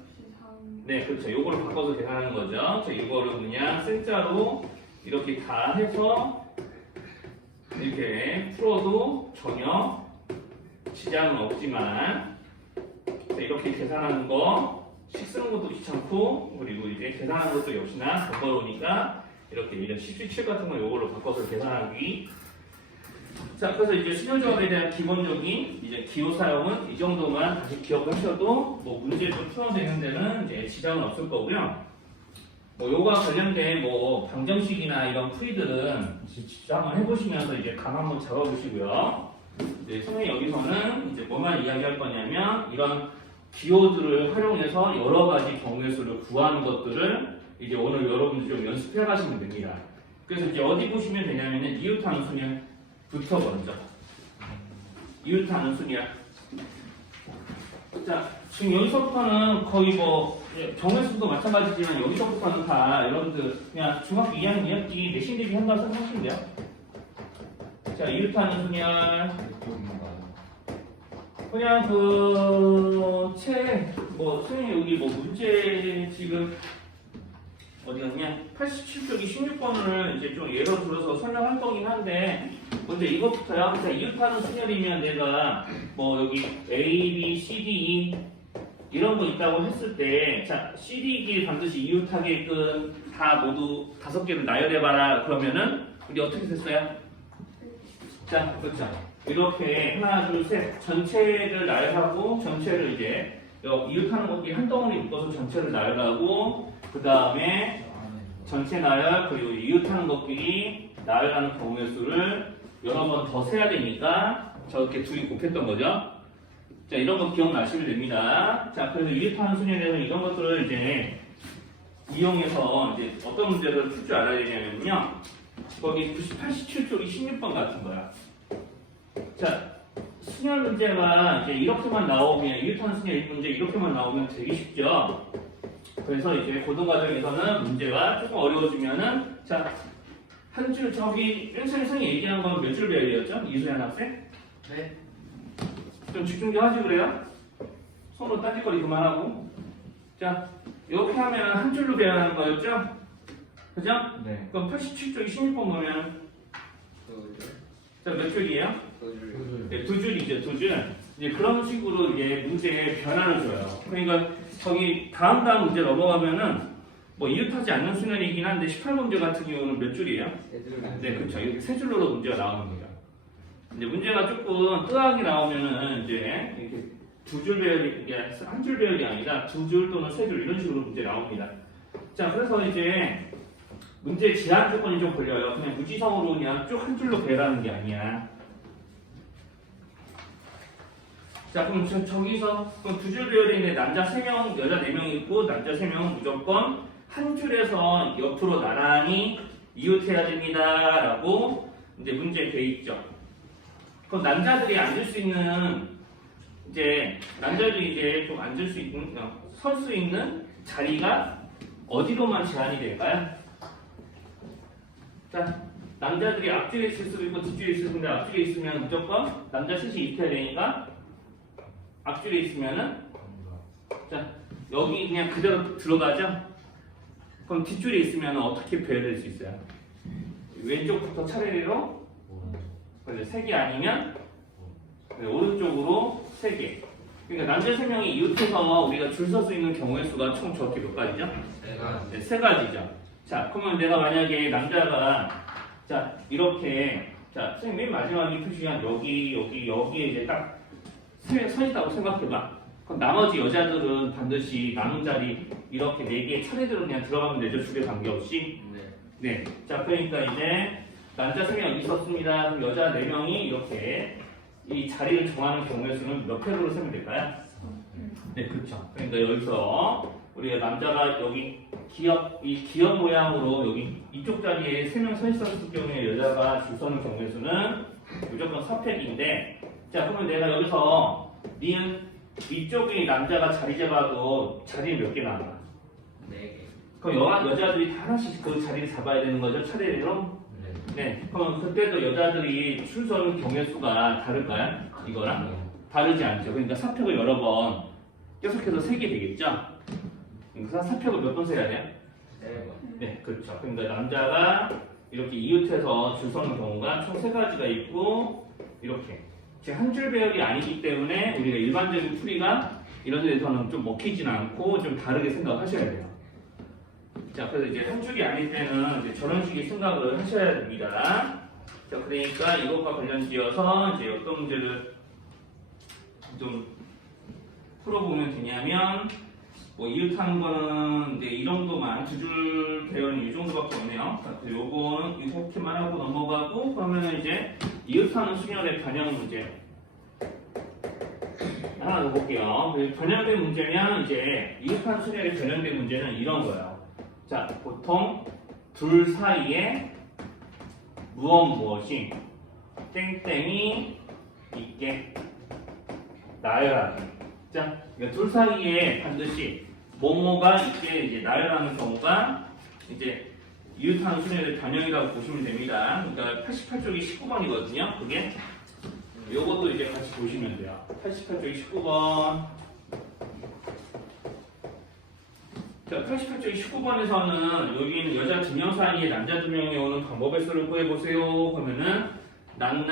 네, 그렇죠. 요거를 바꿔서 계산하는 거죠. 자, 이거를 그냥 생자로 이렇게 다 해서 이렇게 풀어도 전혀 지장은 없지만 자, 이렇게 계산하는 거 식 쓰는 것도 귀찮고 그리고 이제 계산하는 것도 역시나 번거로우니까 이렇게 10시 7 같은 거 요걸로 바꿔서 계산하기. 자, 그래서 이제 순열조합에 대한 기본적인 이제 기호 사용은 이 정도만 다시 기억하셔도 뭐 문제 좀 풀어내는 데는 이제 지장은 없을 거고요. 뭐 요거와 관련된 뭐 방정식이나 이런 풀이들은 직접 한번 해보시면서 이제 감 한번 잡아보시고요. 이제 선생님 여기서는 이제 뭐만 이야기할 거냐면 이런 기호들을 활용해서 여러 가지 경우의 수를 구하는 것들을 이제 오늘 여러분들 좀 연습해 가시면 됩니다. 그래서 이제 어디 보시면 되냐면은 이웃하는 순열부터 먼저 이웃하는 순열. 자, 지금 여기서부터는 거의 뭐 경우의 수도 마찬가지지만 여기서부터는 다 여러분들 그냥 중학교 2학년 2학기 내신 대비 한다고 생각하시면 돼요. 자, 이웃하는 순열 그냥 뭐 선생님 여기 뭐 문제 지금 어디 갔냐? 87쪽이 16번을 이제 좀 예로 들어서 설명할 거긴 한데 먼저 이것부터요. 자, 이웃하는 순열이면 내가 뭐 여기 A, B, C, D, E 이런 거 있다고 했을 때 자, C, D, E를 반드시 이웃하게끔 다 모두 5개를 나열해봐라 그러면은 우리 어떻게 됐어요? 자, 그렇죠. 이렇게 하나, 둘, 셋 전체를 나열하고 전체를 이제 이웃하는 것끼리 한 덩어리 묶어서 전체를 나열하고 그 다음에 전체 나열 그리고 이웃하는 것끼리 나열하는 경우의 수를 여러 번 더 세야 되니까 저렇게 둘이 곱했던 거죠. 자, 이런 거 기억나시면 됩니다. 자, 그래서 이웃하는 순열에서 이런 것들을 이제 이용해서 이제 어떤 문제를 풀 줄 알아야 되냐면요. 거기 87쪽이 16번 같은 거야. 자, 순열 문제가 이제 이렇게만 나오면 이웃하는 순열 문제 이렇게만 나오면 되게 쉽죠. 그래서 이제 고등과정에서는 문제가 조금 어려워지면은 자, 한 줄 저기 선생님이 얘기한 건 몇 줄 배열이었죠? 이수연 학생? 네. 좀 집중 좀 하지 그래요? 손으로 따질거리 그만하고. 자, 이렇게 하면 한 줄로 배열하는 거였죠? 그죠? 네. 그럼 87쪽이 16번 보면 자, 몇 줄이에요? 네, 2줄이죠, 2줄. 이제 그런 식으로 이제 문제에 변화를 줘요. 그러니까 저기 다음 문제 넘어가면은 뭐 이웃하지 않는 순열이긴 한데 18문제 같은 경우는 몇 줄이에요? 네, 그렇죠. 이렇게 3줄로 문제가 나오는 거예요. 근데 문제가 조금 뜨하게 나오면은 이제 이렇게 두 줄 배열이 이게 한 줄 배열이 아니라 두 줄 또는 세 줄 이런 식으로 문제 나옵니다. 자, 그래서 이제 문제 제한 조건이 좀 걸려요. 그냥 무지성으로 그냥 쭉 한 줄로 배열하는 게 아니야. 자, 그럼 저기서 두 줄 배열에 있는 남자 3명, 여자 4명 있고 남자 3명은 무조건 한 줄에서 옆으로 나란히 이웃해야 됩니다. 라고 이제 문제에 돼 있죠. 그럼 남자들이 앉을 수 있는 이제 남자들이 이제 좀 앉을 수 있는 설 수 있는 자리가 어디로만 제한이 될까요? 자, 남자들이 앞줄에 있을 수도 있고 뒷줄에 있을 텐데 앞줄에 있으면 무조건 남자 셋이 있어야 되니까 앞줄에 있으면은 자 여기 그냥 그대로 들어가죠? 그럼 뒷줄에 있으면 어떻게 배열될 수 있어요? 왼쪽부터 차례로 3개 아니면 오른쪽으로 3개. 그러니까 남자 3명이 이웃해서 우리가 줄 설 수 있는 경우의 수가 총 저렇게 몇 가지죠? 네, 3가지죠. 자, 그러면 내가 만약에 남자가 자 이렇게 자 선생님 맨 마지막에 표시한 여기에 이제 딱 서 있다고 생각해봐. 그럼 나머지 여자들은 반드시 남은 자리 이렇게 4개 차례대로 그냥 들어가면 되죠. 줄에 관계없이. 네. 자, 그러니까 이제 남자 3명 있었습니다. 그럼 여자 4명이 이렇게 이 자리를 정하는 경우의 수는 몇 회로로 세면 될까요? 네, 그렇죠. 그러니까 여기서 우리가 남자가 여기 기업 모양으로 여기 이쪽 자리에 3명 서 있었을 경우에 여자가 줄 서는 경우의 수는 무조건 4팩인데 자, 그러면 내가 여기서 니은 위쪽에 남자가 자리 잡아도 자리 몇 개 남아? 4개. 그럼 여자들이 다 하나씩 그 자리를 잡아야 되는 거죠? 차례로? 네. 그럼 그때도 여자들이 줄 서는 경우의 수가 다를까요? 이거랑? 다르지 않죠. 그러니까 사팩을 여러 번 계속해서 3개 되겠죠? 그래서 사팩을 몇 번 세야 돼요? 3번. 네, 그렇죠. 그러니까 남자가 이렇게 이웃해서 줄 서는 경우가 총 3가지가 있고 이렇게 즉 한 줄 배열이 아니기 때문에 우리가 일반적인 풀이가 이런 데서는 좀 먹히진 않고 좀 다르게 생각하셔야 돼요. 자, 그래서 이제 한 줄이 아닐 때는 이제 저런 식의 생각을 하셔야 됩니다. 자, 그러니까 이것과 관련지어서 이제 어떤 문제를 좀 풀어보면 되냐면 뭐 이웃하는 거는 이제 이 정도만 두 줄 배열은 이 정도밖에 없네요. 자, 요거는 이렇게만 하고 넘어가고 그러면 이제 이웃하는 수열의 변형 문제 하나 더 볼게요. 변형된 문제면 이제 이웃하는 수열의 변형된 문제는 이런 거예요. 자, 보통 둘 사이에 무엇이 땡땡이 있게 나열하기. 자, 그러니까 둘 사이에 반드시 뭐뭐가 있게 이제 나열하는 경우가 이제 이웃하는 수열의 변형이라고 보시면 됩니다. 그러니까 88쪽이 19번이거든요. 그게 요것도 이제 같이 보시면 돼요. 88쪽이 19번. 자, 88쪽이 19번에서는 여기는 여자 2명 사이에 남자 2명이 오는 방법의 수를 구해보세요. 그러면은 남,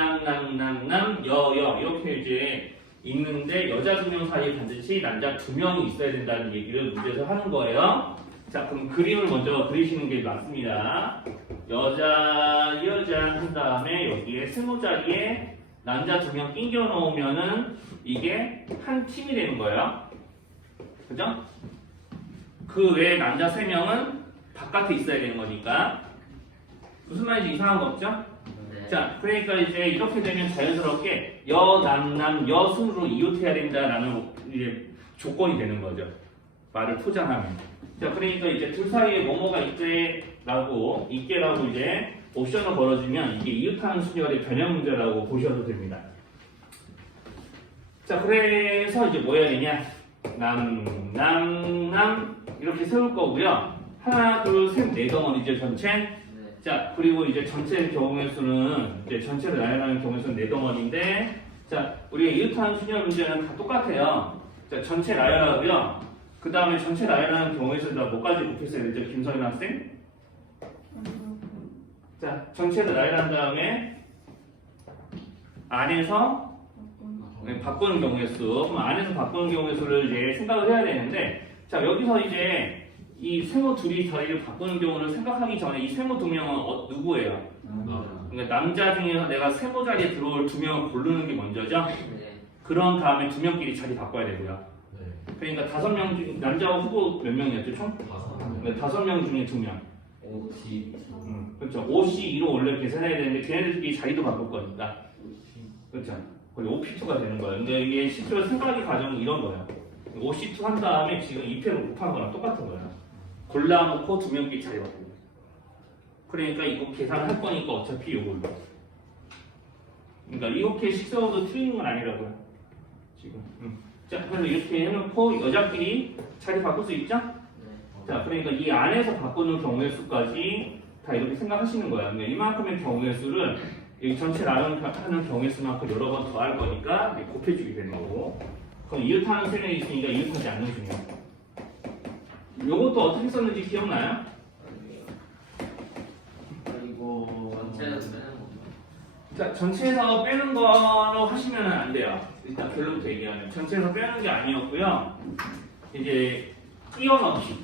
여 이렇게 이제 있는데 여자 2명 사이에 반드시 남자 2명이 있어야 된다는 얘기를 문제에서 하는 거예요. 자, 그럼 그림을 먼저 그리시는 게 맞습니다. 여자 한 다음에 여기에 스무 자리에 남자 2명 끼겨 놓으면은 이게 한 팀이 되는 거예요. 그죠? 그 외에 남자 3명은 바깥에 있어야 되는 거니까. 무슨 말인지 이상한 거 없죠? 자, 그러니까 이제 이렇게 되면 자연스럽게 여 순으로 이웃해야 된다라는 이제 조건이 되는 거죠. 말을 포장하면. 자, 그러니까 이제 둘 사이에 뭐뭐가 있게라고 이제 옵션을 걸어주면 이게 이웃하는 수열의 변형 문제라고 보셔도 됩니다. 자, 그래서 이제 뭐 해야 되냐? 남 이렇게 세울 거고요. 하나, 둘, 셋, 네 덩어리죠, 전체. 자, 그리고 이제 전체 경우의 수는 이제 전체를 나열하는 경우의 수는 4덩어리인데 자, 우리가 이웃하는 수열 문제는 다 똑같아요. 자, 전체 나열하고요. 그 다음에 전체 나열하는 경우의 수다 뭐까지 곱했어야 되죠, 김서인 학생? 자, 전체를 나열한 다음에 안에서 바꾸는 경우의 수. 그럼 안에서 바꾸는 경우의 수를 이제 생각을 해야 되는데 자, 여기서 이제 이 세모 둘이 자리를 바꾸는 경우를 생각하기 전에 이 세모 2명은 누구예요? 그러니까 남자 중에서 내가 세모 자리에 들어올 2명을 고르는 게 먼저죠? 그런 다음에 2명끼리 자리 바꿔야 되고요. 네. 그러니까 5명 중 남자 후보 몇 명이었죠 총? 5명 중에 2명. 50. 그렇죠. 5C2로 원래 계산해야 되는데 걔네들끼리 자리도 바꿀 거니까. 그렇죠. 거의 5P2가 되는 거예요. 근데 이게 실제로 생각의 과정은 이런 거예요. 5C2 한 다음에 지금 2패로 곱한 거랑 똑같은 거예요. 골라놓고 2명끼리 자리 바꾸고. 그러니까 이거 계산할 거니까 어차피 이걸로. 그러니까 이렇게 식성도 틀리는 건 아니라고요. 지금. 자, 그래서 이렇게 해놓고 여자끼리 자리 바꿀 수 있죠? 자, 그러니까 이 안에서 바꾸는 경우의 수까지 다 이렇게 생각하시는 거야. 그러니까 이만큼의 경우의 수를 이 전체 나누는 하는 경우의 수만큼 여러 번 더 할 거니까 곱해주게 되는 거고. 그럼 이웃하는 셈이 있으니까 이웃하지 않는 셈이야. 요것도 어떻게 썼는지 기억나요? 그리고 전체에서 빼는 건가? 자, 전체에서 빼는 거로 하시면 안 돼요. 일단 결론부터 얘기하면 전체에서 빼는 게 아니었고요. 이제 끼워넣기.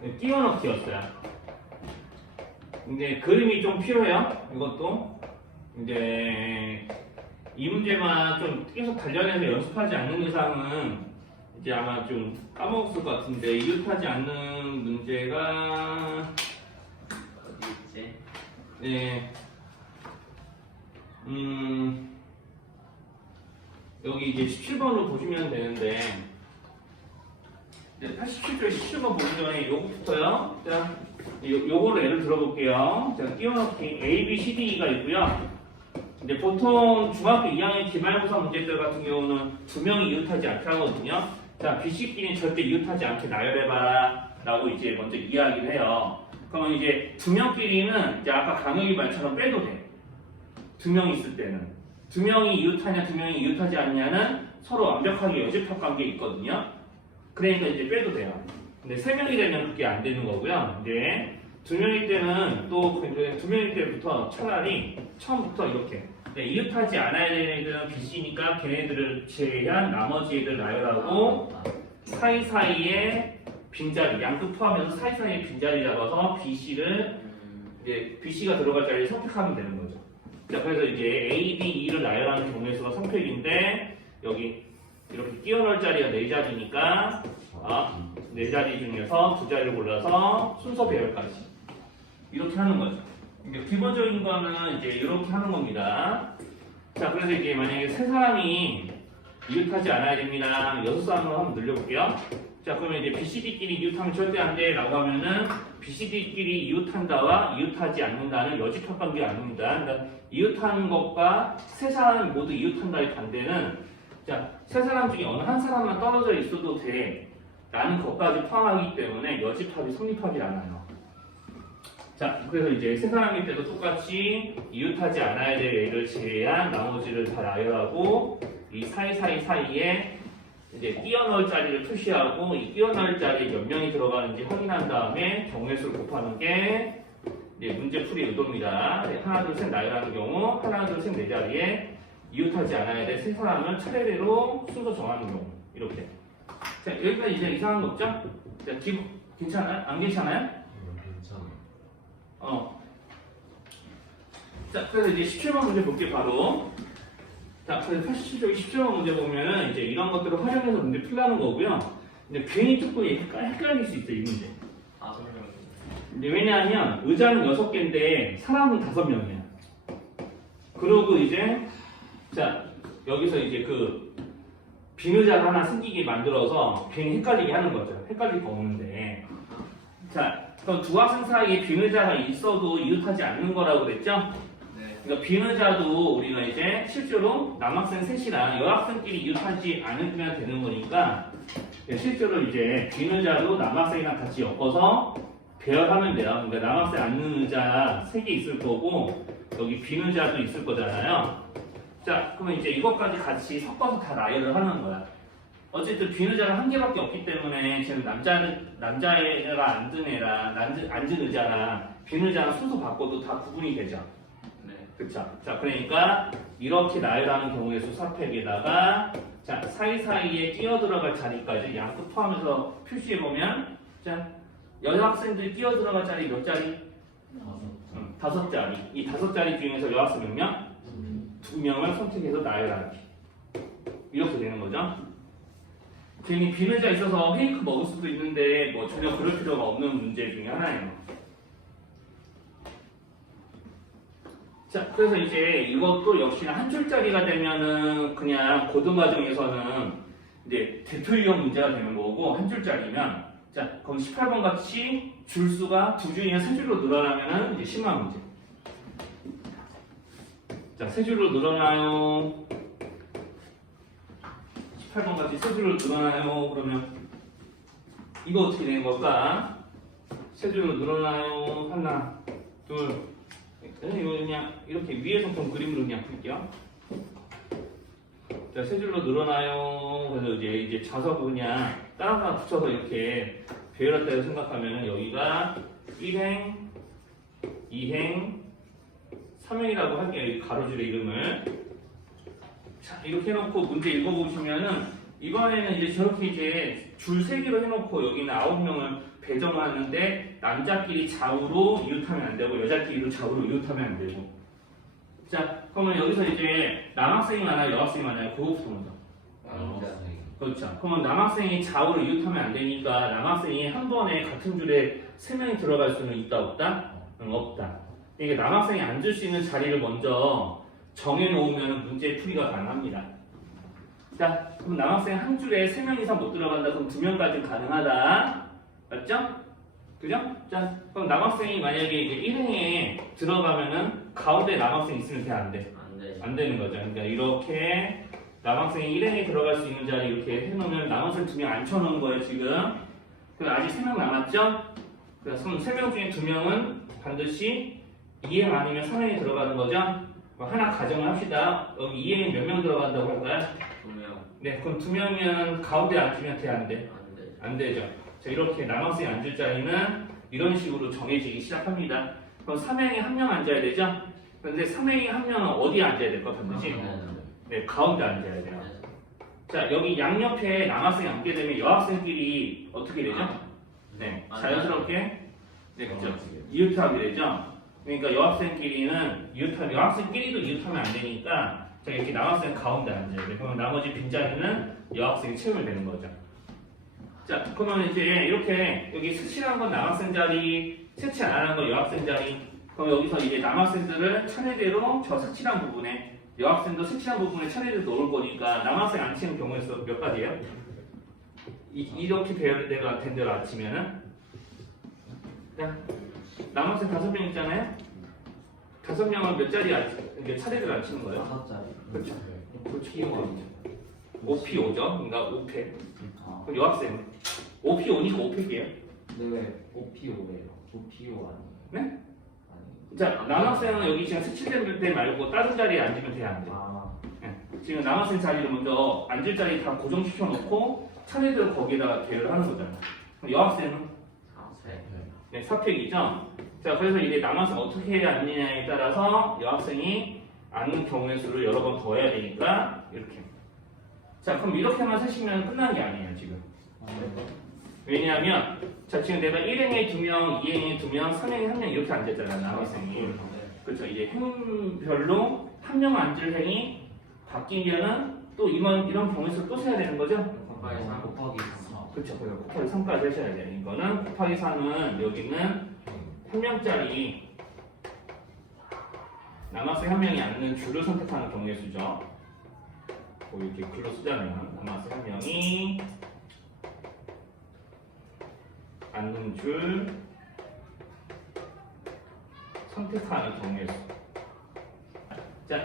네, 끼워넣기였어요. 이제 그림이 좀 필요해요. 이것도 이제 이 문제만 좀 계속 관련해서 연습하지 않는 이상은 이제 아마 좀 까먹었을 것 같은데 이웃하지 않는 문제가 어디 있지? 네, 여기 이제 17번으로 보시면 되는데 87쪽에 17번 보기 전에 요거부터요. 자, 요거를 예를 들어볼게요. 자, 끼워넣기 A, B, C, D가 있고요. 근데 보통 중학교 2학년 기말고사 문제들 같은 경우는 2명이 이웃하지 않게 하거든요. 자, B, C끼리는 절대 이웃하지 않게 나열해봐라 라고 이제 먼저 이야기를 해요. 그러면 이제 2명끼리는 이제 아까 강혁이 말처럼 빼도 돼. 2명 있을 때는 2명이 이웃하냐 2명이 이웃하지 않냐는 서로 완벽하게 여집합 관계에 있거든요. 그러니까 이제 빼도 돼요. 근데 3명이 되면 그게 안 되는 거고요. 이제 2명일 때는 또 2명일 때부터 차라리 처음부터 이렇게 이웃하지 않아야 되는 애들은 BC니까 걔네들을 제외한 나머지 애들 나열하고 사이사이에 빈자리, 양끝 포함해서 사이사이에 빈자리 잡아서 BC를 이제 BC가 들어갈 자리를 선택하면 되는 거죠. 자, 그래서 이제 A, B, E를 나열하는 경우의 수가 선택인데 여기 이렇게 끼워넣을 자리가 4자리니까 4자리 중에서 2자리를 골라서 순서 배열까지 이렇게 하는 거죠. 그러니까 기본적인 거는 이제 이렇게 하는 겁니다. 자, 그래서 이제 만약에 3사람이 이웃하지 않아야 됩니다. 6사람으로 한번 늘려볼게요. 자, 그러면 이제 BCD끼리 이웃하면 절대 안 돼 라고 하면은 BCD끼리 이웃한다와 이웃하지 않는다는 여집합 관계가 아닙니다. 그러니까 이웃하는 것과 3사람이 모두 이웃한다의 반대는 자, 3사람 중에 어느 한 사람만 떨어져 있어도 돼 라는 것까지 포함하기 때문에 여집합이 성립하지 않아요. 자, 그래서 이제 3사람일 때도 똑같이 이웃하지 않아야 될 애를 제외한 나머지를 다 나열하고 이 사이에 이제 끼워넣을 자리를 표시하고 이 끼워넣을 자리에 몇 명이 들어가는지 확인한 다음에 경우의 수를 곱하는 게 이제 문제풀이 의도입니다. 하나, 둘, 셋 나열하는 경우 하나, 둘, 셋 4자리에 이웃하지 않아야 될 3사람을 차례대로 순서 정하는 경우 이렇게. 자, 여기까지 이제 이상한 거 없죠? 자, 괜찮아요? 안 괜찮아요? 괜찮아. 자, 그래서 이제 17번 문제 볼게요, 바로. 자, 그래서 87쪽에 17번 문제 보면은 이제 이런 것들을 활용해서 문제 풀라는 거고요. 근데 괜히 조금 헷갈릴 수 있어요, 이 문제. 근데 왜냐하면 의자는 6개인데 사람은 5명이야. 그리고 이제 자, 여기서 이제 그 빈의자를 하나 생기게 만들어서 괜히 헷갈리게 하는 거죠. 헷갈릴 거 없는데. 자, 그럼 두 학생 사이에 빈의자가 있어도 이웃하지 않는 거라고 그랬죠? 그러니까 빈의자도 우리가 이제 실제로 남학생 셋이랑 여학생끼리 이웃하지 않으면 되는 거니까 실제로 이제 빈의자도 남학생이랑 같이 엮어서 배열하면 돼요. 그러니까 남학생 앉는 의자 3개 있을 거고 여기 빈의자도 있을 거잖아요. 자, 그러면 이제 이것까지 같이 섞어서 다 나열을 하는 거야. 어쨌든 빈의자가 1개밖에 없기 때문에 지금 남자애가 앉은 애랑 앉은 의자랑 빈의자랑 순서 바꿔도 다 구분이 되죠. 그쵸? 자, 그러니까 이렇게 나열하는 경우의 수 4팩에다가 자, 사이사이에 끼어들어갈 자리까지 양끝 포함해서 표시해보면 자, 여학생들이 끼어들어갈 자리 몇 자리? 5자리. 이 5자리 중에서 여학생 몇 명? 2명을 선택해서 나열하기. 이렇게 되는 거죠. 괜히 비밀자 있어서 페이크 먹을 수도 있는데 뭐 전혀 그럴 필요가 없는 문제 중에 하나예요. 자, 그래서 이제 이것도 역시나 한 줄짜리가 되면은 그냥 고등과정에서는 이제 대표 유형 문제가 되는 거고, 한 줄짜리면 자, 그럼 18번 같이 줄수가 두 줄이나 세 줄로 늘어나면은 이제 심화 문제. 자, 세 줄로 늘어나요. 18번 같이 세 줄로 늘어나요. 그러면 이거 어떻게 되는 걸까? 세 줄로 늘어나요. 하나, 둘. 이거 그냥 이렇게 위에서 좀 그림으로 그냥 풀게요. 자, 세 줄로 늘어나요. 그래서 이제 자석을 그냥 따라가 붙여서 이렇게 배열했다고 생각하면 여기가 1행, 2행, 3행이라고 할게요. 이 가로줄의 이름을. 자, 이렇게 해놓고 문제 읽어보시면은 이번에는 이제 저렇게 이제 줄 3개로 해놓고 여기는 9명을 배정하는데 남자끼리 좌우로 이웃하면 안 되고 여자끼리도 좌우로 이웃하면 안 되고. 자, 그러면 여기서 이제 남학생이 많아요, 여학생이 많아요? 그거부터 먼저. 그렇죠. 그러면 남학생이 좌우로 이웃하면 안 되니까 남학생이 한 번에 같은 줄에 3명이 들어갈 수는 있다, 없다? 없다. 이게 남학생이 앉을 수 있는 자리를 먼저 정해놓으면 문제 풀이가 가능합니다. 자, 그럼 남학생 한 줄에 3명 이상 못 들어간다. 그럼 2명까지 가능하다. 맞죠? 그죠? 자, 그럼 남학생이 만약에 이제 1행에 들어가면은 가운데 남학생 있으면 돼, 안 돼? 안 되는 거죠. 그러니까 이렇게 남학생이 1행에 들어갈 수 있는 자리 이렇게 해놓으면 남학생 2명 앉혀놓은 거예요, 지금. 그럼 아직 3명 남았죠? 그래서 3명 중에 2명은 반드시 2행 아니면 3행에 들어가는 거죠? 하나 가정을 합시다. 여기 2행에 몇 명 들어간다고 할까요? 2명. 네, 그럼 2명이면 가운데 앉으면 돼, 안 돼? 안 되죠. 자, 이렇게 남학생이 앉을 자리는 이런 식으로 정해지기 시작합니다. 그럼 3행에 1명 앉아야 되죠? 그런데 3행에 1명은 어디에 앉아야 될까, 반드시? 네, 가운데 앉아야 돼요. 자, 여기 양옆에 남학생이 앉게 되면 여학생끼리 어떻게 되죠? 네, 자연스럽게 네, 그죠? 이웃하게 되죠? 그러니까 여학생끼리는 여학생끼리도 이웃하면 안 되니까 자, 이렇게 남학생 가운데 앉아야 돼. 그러면 나머지 빈자리는 여학생이 채우면 되는 거죠. 자, 그러면 이제 이렇게 여기 색칠한 건 남학생 자리, 색칠 안 하는 건 여학생 자리. 그럼 여기서 이제 남학생들을 차례대로 저 색칠한 부분에 여학생도 색칠한 부분에 차례대로 넣을 거니까 남학생 안 치는 경우에서 몇 가지예요? 이렇게 배열대로 된 대로 안 치면은 자, 남학생 5명 있잖아요? 5명은 몇 자리 이게 차례대로 안 치는 거예요? 5자리. 그렇죠. 그렇죠. 5P5죠. 그러니까 5팩. 그럼 여학생 5P5니까 5팩이에요. 네, 5P5예요. 5P5 아니에요? 네? 아니. 자, 남학생은 여기 지금 색칠된 데 말고 다른 자리에 앉으면 돼요, 안 돼요? 네. 지금 남학생 자리를 먼저 앉을 자리 다 고정시켜 놓고 차례대로 거기에다가 계열을 하는 거잖아요. 그럼 여학생은 4세. 네, 4팩이죠. 자, 그래서 이제 남학생 어떻게 해야 앉느냐에 따라서 여학생이 앉는 경우의 수를 여러 번 더해야 되니까 이렇게. 자, 그럼 이렇게만 세시면 끝난 게 아니에요, 지금. 왜냐하면 자, 지금 내가 1행에 2명, 2행에 2명, 3행에 1명 이렇게 앉았잖아요, 남학생이. 그렇죠. 이제 행별로 한 명 앉을 행이 바뀌면은 또 이런 경우의 수를 또 세야 되는 거죠? 곱하기 3. 곱하기 3. 그렇죠. 그래서 곱하기 3까지 하셔야 돼요. 이거는 곱하기 3은 여기는 한 명짜리 남학생 한 명이 앉는 줄을 선택하는 경우의 수죠. 이렇게 글로 쓰자면 남학생 한 명이 앉는 줄 선택하는 경우의 수. 자,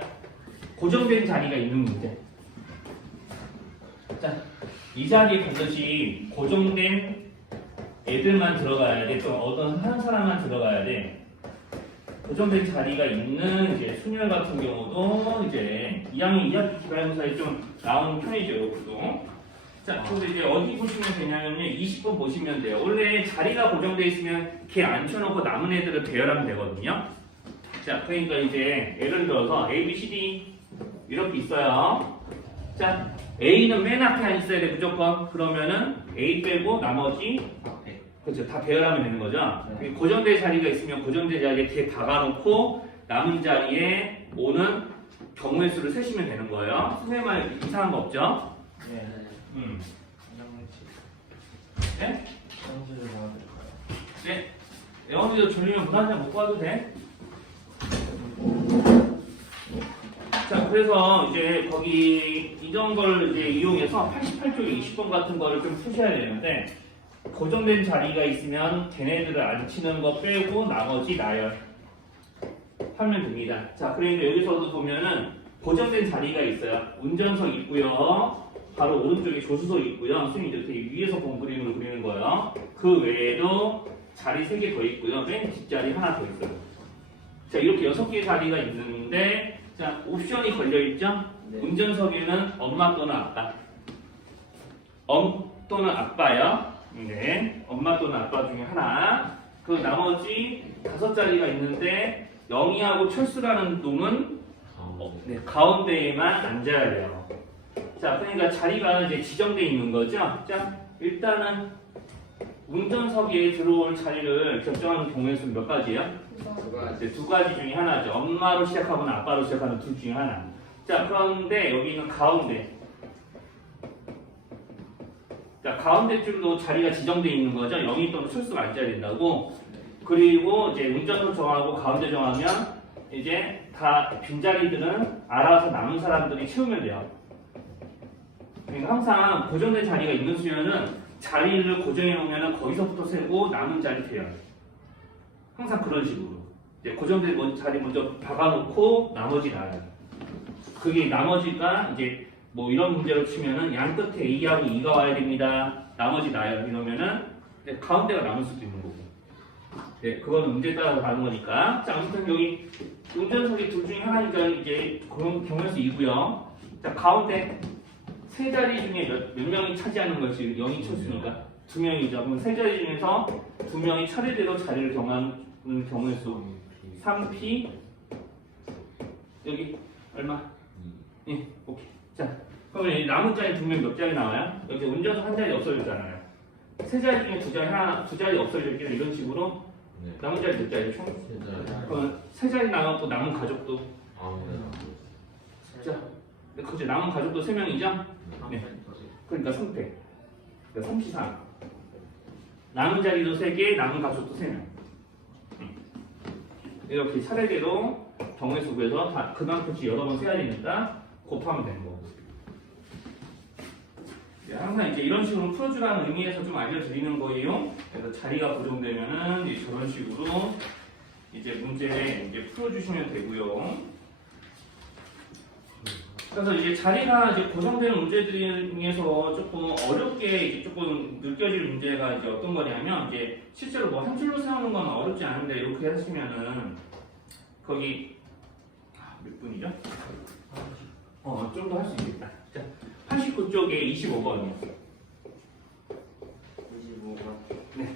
고정된 자리가 있는 문제. 자, 이 자리에 반드시 고정된 애들만 들어가야 돼. 또 어떤 한 사람만 들어가야 돼. 고정된 자리가 있는 이제 순열 같은 경우도 이제 2학년 2학기 기말고사에 좀 나오는 편이죠, 이것도. 자, 그래서 이제 어디 보시면 되냐면요, 20번 보시면 돼요. 원래 자리가 고정되어 있으면 걔 앉혀놓고 남은 애들을 배열하면 되거든요. 자, 그러니까 이제 예를 들어서 A, B, C, D 이렇게 있어요. 자, A는 맨 앞에 있어야 돼, 무조건. 그러면은 A 빼고 나머지 그렇죠. 다 배열하면 되는 거죠. 네. 고정된 자리가 있으면 고정된 자리에 걔 박아놓고 남은 자리에 O는 경우의 수를 세시면 되는 거예요. 선생님만 이상한 거 없죠? 네. 음. 영어치. 네? 성질을 도와드릴까요? 네. 영어도 졸리면 문화생 못 봐도 돼. 자, 그래서 이제 거기 이런 걸 이제 이용해서 88쪽에 20번 같은 거를 좀 푸셔야 되는데 고정된 자리가 있으면 걔네들을 앉히는 거 빼고 나머지 나열 하면 됩니다. 자, 그러니까 여기서도 보면은 고정된 자리가 있어요. 운전석 있고요. 바로 오른쪽에 조수석 있고요. 선생님이 이렇게 위에서 본 그림으로 그리는 거예요. 그 외에도 자리 3개 더 있고요. 맨 뒷자리 하나 더 있어요. 자, 이렇게 6개의 자리가 있는데 자, 옵션이 걸려있죠? 네. 운전석에는 엄마 또는 아빠. 또는 아빠요. 네, 엄마 또는 아빠 중에 하나. 그 나머지 5자리가 있는데 영희하고 철수라는 놈은 네, 가운데에만 앉아야 돼요. 자, 그러니까 자리가 이제 지정되어 있는 거죠. 자, 일단은 운전석에 들어올 자리를 결정하는 경우의 수는 몇 가지예요? 이제 2가지 중에 하나죠. 엄마로 시작하거나 아빠로 시작하는 둘 중에 하나. 자, 그런데 여기는 가운데. 자, 가운데 줄도 자리가 지정되어 있는 거죠. 영희 또는 철수가 앉아야 된다고. 그리고 이제 운전석 정하고 가운데 정하면 이제 다 빈자리들은 알아서 남은 사람들이 채우면 돼요. 그러니까 항상 고정된 자리가 있는 수면은 자리를 고정해 놓으면 거기서부터 세고 남은 자리 돼요. 항상 그런 식으로. 이제 고정된 자리 먼저 박아놓고 나머지 나요. 그게 나머지가 이제 뭐 이런 문제로 치면은 양 끝에 A하고 E가 와야 됩니다. 나머지 나요. 이러면은 가운데가 남을 수도 있는 거고. 네, 그거는 문제에 따라서 다른 거니까. 자, 아무튼 여기 운전석이 둘 중에 하나니까 이제 그런 경우의 수 2고요. 자, 가운데 세 자리 중에 몇 명이 차지하는 것이 0이 철수니까 2명이죠. 그럼 세 자리 중에서 2명이 차례대로 자리를 정하는 경우의 수 3P 여기 얼마? 예, 오케이. 자, 그러면 남은 자리 2명 몇 자리 나와요? 여기 운전석 한 자리 없어졌잖아요. 세 자리 중에 두 자리 없어졌기는 이런 식으로 남은 자리 몇 자리 총? 그러면 세 자리 남았고 남은 가족도 자, 그죠? 남은 가족도 3명이죠? 네. 그러니까 3패. 그러니까 3P3. 남은 자리도 3개, 남은 가족도 3명. 이렇게 차례대로 경우의 수 구해서 다 그만큼씩 여러 번 세야 되니까 곱하면 되는 거고. 네, 항상 이제 이런 식으로 풀어주라는 의미에서 좀 알려드리는 거예요. 그래서 자리가 고정되면은 이제 저런 식으로 이제 문제 이제 풀어주시면 되고요. 그래서 이제 자리가 이제 고정되는 문제들 중에서 조금 어렵게 이제 조금 느껴질 문제가 이제 어떤 거냐면 이제 실제로 뭐 한 줄로 세우는 건 어렵지 않은데 이렇게 하시면은 거기 몇 분이죠? 좀 더 할 수 있겠다. 자, 89쪽에 25번이요. 25번. 네.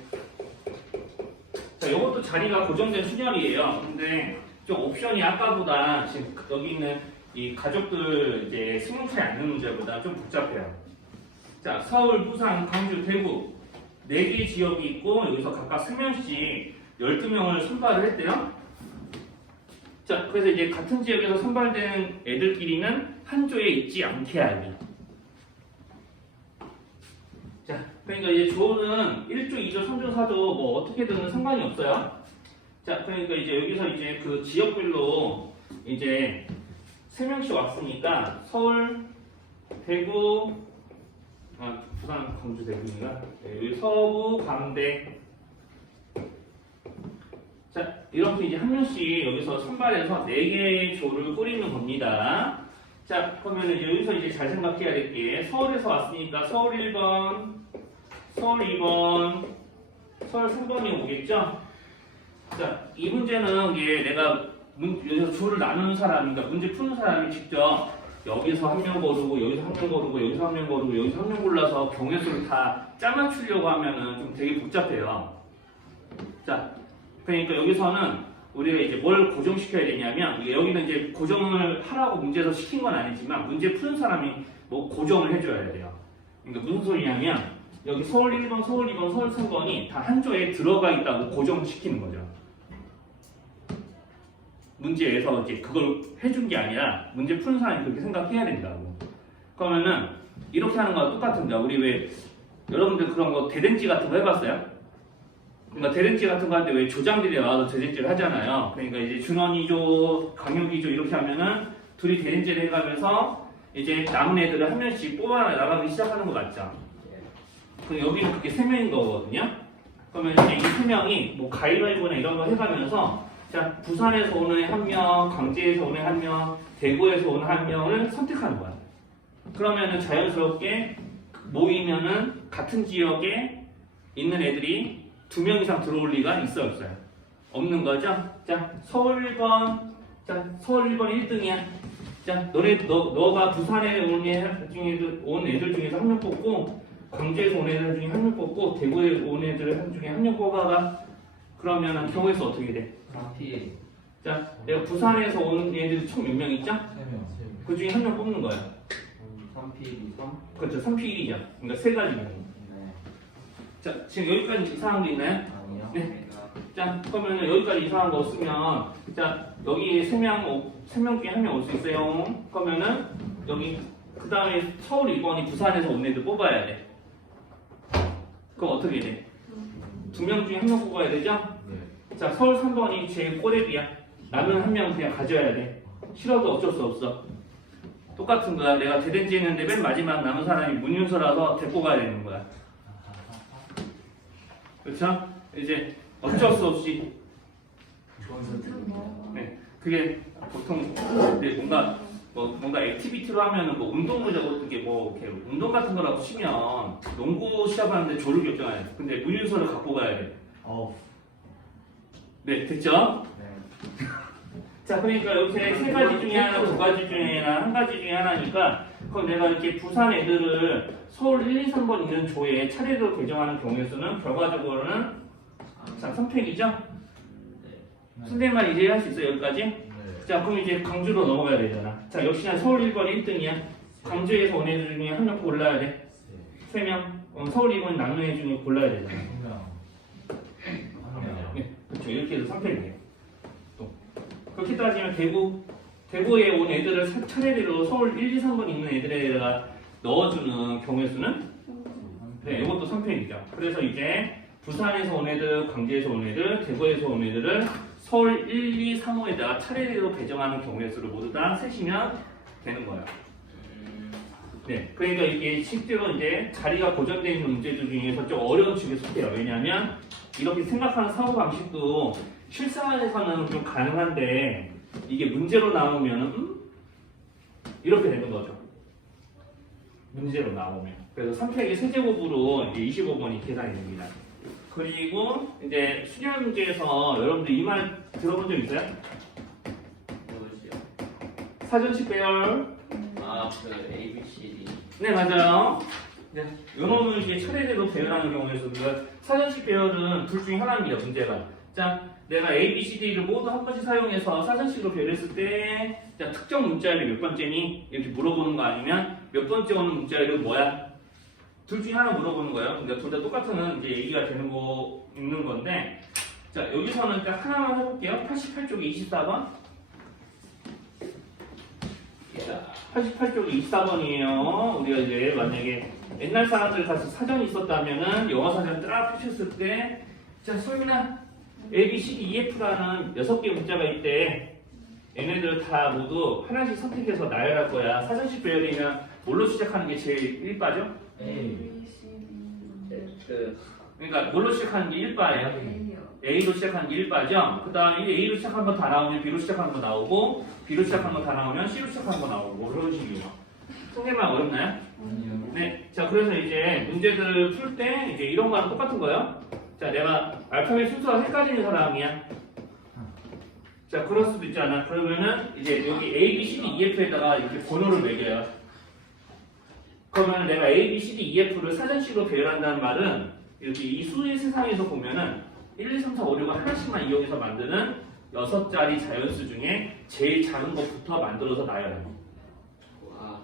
자, 이것도 자리가 고정된 순열이에요. 근데 좀 옵션이 아까보다 지금 여기 있는 이 가족들 이제 승용차에 앉는 문제보다 좀 복잡해요. 자, 서울, 부산, 광주, 대구 4개 지역이 있고 여기서 각각 3명씩 12명을 선발을 했대요. 자, 그래서 이제 같은 지역에서 선발된 애들끼리는 한 조에 있지 않게 하기. 자, 그러니까 이제 조는 1조, 2조, 3조, 4조 뭐 어떻게든 상관이 없어요. 자, 그러니까 이제 여기서 이제 그 지역별로 이제 3명씩 왔으니까 서울, 대구, 부산, 광주, 대구인가? 네, 여기 서부, 광대. 자, 이렇게 이제 한 명씩 여기서 선발해서 4개의 조를 꾸리는 겁니다. 자, 그러면 이제 여기서 이제 잘 생각해야 될 게 서울에서 왔으니까 서울 1번, 서울 2번, 서울 3번이 오겠죠? 자, 이 문제는 이게 내가 여기서 조를 나누는 사람이, 그러니까 문제 푸는 사람이 직접 여기서 한 명 고르고 여기서 한 명 고르고 여기서 한 명 고르고 여기서 한 명 골라서 경우의 수를 다 짜맞추려고 하면은 좀 되게 복잡해요. 자, 그러니까 여기서는 우리가 이제 뭘 고정시켜야 되냐면 여기는 이제 고정을 하라고 문제에서 시킨 건 아니지만 문제 푸는 사람이 뭐 고정을 해줘야 돼요. 그러니까 무슨 소리냐면 여기 서울 1번, 서울 2번, 서울 3번이 다 한 조에 들어가 있다고 고정시키는 거죠. 문제에서 이제 그걸 해준 게 아니라 문제 푸는 사람이 그렇게 생각해야 된다고. 그러면은 이렇게 하는 거랑 똑같은 거야. 우리 왜 여러분들 그런 거 대댄지 같은 거 해봤어요? 그러니까 대댄지 같은 거 할 때 왜 조장들이 나와서 대댄지를 하잖아요. 그러니까 이제 준원이조, 강혁이조 이렇게 하면은 둘이 대댄지를 해가면서 이제 남은 애들을 한 명씩 뽑아 나가기 시작하는 거 맞죠? 그럼 여기는 그렇게 3명인 거거든요. 그러면 이제 이 3명이 뭐 가위바위보나 이런 거 해가면서 자 부산에서 오는 애 1명, 광주에서 오는 애 1명, 대구에서 오는 1명을 선택하는 거야. 그러면은 자연스럽게 모이면은 같은 지역에 있는 애들이 2명 이상 들어올 리가 있어요, 없어요? 없는 거죠? 자, 서울 1번, 자, 서울 1번 1등이야. 자, 너가 부산에 온 애들 중에서 1명 뽑고, 광주에서 온 애들 중에 1명 뽑고, 대구에 온 애들 중에 1명 뽑아가. 그러면은 경우에서 어떻게 돼? 3P 자, 내가 부산에서 온 애들이 총 몇 명 있죠? 3명. 그 중에 1명 뽑는 거야. 3P 3? 그렇죠, 3P1이죠. 그러니까 3가지 경우. 네. 자, 지금 여기까지 이상한 거 있나요? 아니요. 네. 자, 그러면 여기까지 이상한 거 없으면, 자, 여기 3명 중에 1명 올 수 있어요. 그러면은, 여기, 그 다음에 서울 2번이 부산에서 온 애들 뽑아야 돼. 그럼 어떻게 돼? 2명 중에 1명 뽑아야 되죠? 네. 자, 서울 3번이 제일 꼬랩이야. 남은 1명 그냥 가져야 돼. 싫어도 어쩔 수 없어. 똑같은 거야. 내가 대댄지 했는데 맨 마지막 남은 사람이 문윤서라서 데리고 가야 되는 거야. 그렇죠? 이제 어쩔 수 없이 좋은 선택입니다. 네, 그게 보통 근데 뭔가 액티비티로 하면은 뭐 운동을 어떻게 뭐 이렇게 운동 같은 거라고 치면 농구 시합하는데 조를 결정해야 돼. 근데 문윤서를 갖고 가야 돼. 어우. 네, 됐죠? 네. 자, 그러니까 이렇게 3가지 중에 하나, 2가지 중에 하나, 1가지 중에 하나니까 그럼 내가 이렇게 부산 애들을 서울 1, 2, 3번 있는 조에 차례로 배정하는 경우의 수는 결과적으로는 자, 3팩이죠? 선생님만 이제 할 수 있어요, 여기까지? 네. 자, 그럼 이제 광주로 넘어가야 되잖아. 자, 역시나 서울 1번 1등이야. 광주에서 온 애들 중에 1명 골라야 돼. 3명. 서울 2번 남는 애 중에 골라야 되잖아. 1명. 1명. 네, 그렇죠. 이렇게 해서 3팩이에요. 또. 그렇게 따지면 대구에 온 애들을 차례대로 서울 1, 2, 3번 있는 애들에다가 넣어주는 경우의 수는 네, 이것도 3팩이죠. 그래서 이제 부산에서 온 애들, 광주에서 온 애들, 대구에서 온 애들을 서울 1, 2, 3호에다가 차례대로 배정하는 경우의 수를 모두 다 세시면 되는 거예요. 네, 그러니까 이게 실제로 이제 자리가 고정되어 있는 문제들 중에서 좀 어려운 축에 속해요. 왜냐하면 이렇게 생각하는 사고 방식도 실생활에서는 좀 가능한데 이게 문제로 나오면 이렇게 되는 거죠. 문제로 나오면. 그래서 3팩의 세제곱으로 이제 25번이 계산이 됩니다. 그리고 이제 수련 문제에서 여러분들 이 말 들어본 적 있어요? 무엇이요? 사전식 배열. 아, 그 ABCD. 네, 맞아요. 네, 요놈을 이게 차례대로 배열하는 경우에서 우리가 사전식 배열은 둘 중에 하나입니다, 문제가. 자, 내가 A, B, C, D를 모두 한 번씩 사용해서 사전식으로 배열했을 때 자, 특정 문자열이 몇 번째니? 이렇게 물어보는 거 아니면 몇 번째 오는 문자열은 뭐야? 둘 중에 하나 물어보는 거예요. 그러니까 둘 다 똑같은 이제 얘기가 되는 거 있는 건데 자, 여기서는 일단 하나만 해볼게요. 88쪽에 24번 88쪽이 24번이에요. 우리가 이제 만약에 옛날 사람들 가서 사전이 있었다면은 영어 사전 딱 펼쳤을 때 자, 소윤아 A, B, C, D, E, F라는 6개 문자가 있대. 얘네들 다 모두 하나씩 선택해서 나열할 거야. 사전식 배열이면 뭘로 시작하는 게 제일 1바죠? A. 그러니까 뭘로 시작하는 게 1바예요? A로 시작하는 게 1바죠? 그 다음에 A로 시작한 거 다 나오면 B로 시작하는 거 나오고 B로 시작한 거 다 나오면 C로 시작하는 거 나오고 그런 식이에요. 선생님만 어렵나요? 아니요. 네. 자, 그래서 이제 문제들을 풀 때 이제 이런 거랑 똑같은 거예요. 자, 내가 알파벳 순서가 헷갈리는 사람이야. 자, 그럴 수도 있잖아. 그러면은 이제 여기 A, B, C, D, E, F에다가 이렇게 번호를 매겨요. 그러면 내가 A, B, C, D, E, F를 사전식으로 배열한다는 말은 이렇게 이 수의 세상에서 보면은 1, 2, 3, 4, 5, 6을 하나씩만 이용해서 만드는 6자리 자연수 중에 제일 작은 것부터 만들어서 나열해요. 와,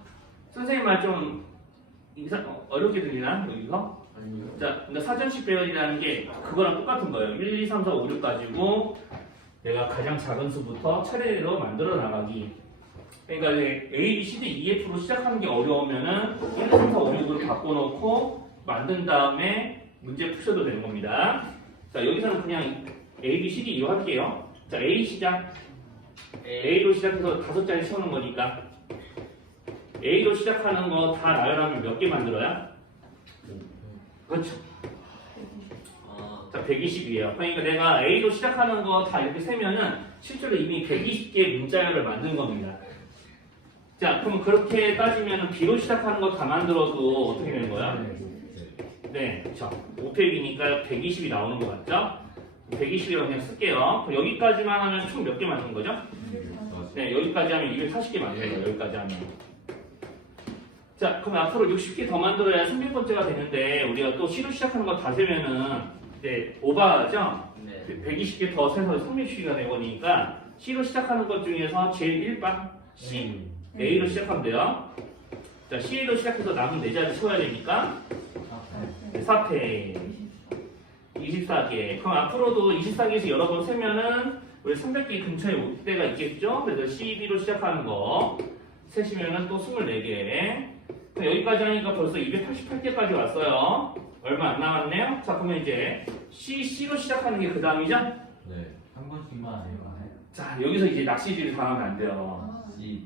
선생님 말 좀 어렵게 들리나? 여기서? 아니요. 자, 그러니까 사전식 배열이라는 게 그거랑 똑같은 거예요. 1, 2, 3, 4, 5, 6 가지고 내가 가장 작은 수부터 차례대로 만들어 나가기. 그러니까 이제 A, B, C, D, E, F로 시작하는 게 어려우면은 1, 2, 3, 4, 5, 6을 바꿔놓고 만든 다음에 문제 푸셔도 되는 겁니다. 자, 여기서는 그냥 A, B, C, D, E로 할게요. 자, A 시작. A로 시작해서 5자리 채우는 거니까 A로 시작하는 거 다 나열하면 몇 개 만들어야? 그렇죠. 자, 120이에요. 그러니까 내가 A로 시작하는 거 다 이렇게 세면은 실제로 이미 120개의 문자열을 만든 겁니다. 자, 그럼 그렇게 따지면 B로 시작하는 거 다 만들어도 어떻게 되는 거야? 네, 그렇죠. 5팩이니까 120이 나오는 거 맞죠? 120이라고 그냥 쓸게요. 그럼 여기까지만 하면 총 몇 개 만든 거죠? 네, 여기까지 하면 240개 만드는 거예요. 여기까지 하면. 자, 그럼 앞으로 60개 더 만들어야 300번째가 되는데 우리가 또 C로 시작하는 거 다 세면은 이제 오버하죠? 네. 120개 더 세서 360개가 되거니까 C로 시작하는 것 중에서 제일 1번 C, A로 시작하면 돼요. 자, C로 시작해서 남은 4자리 채워야 되니까 4패 24개. 그럼 앞으로도 24개에서 여러 번 세면은 우리 300개 근처에 올 때가 있겠죠? 그래서 CB로 시작하는 거 세시면은 또 24개. 여기까지 하니까 벌써 288개까지 왔어요. 얼마 안 남았네요. 자, 그러면 이제 C로 시작하는 게 그 다음이죠? 네. 한 번씩만 해요. 자, 여기서 이제 낚시질을 당하면 안 돼요. C,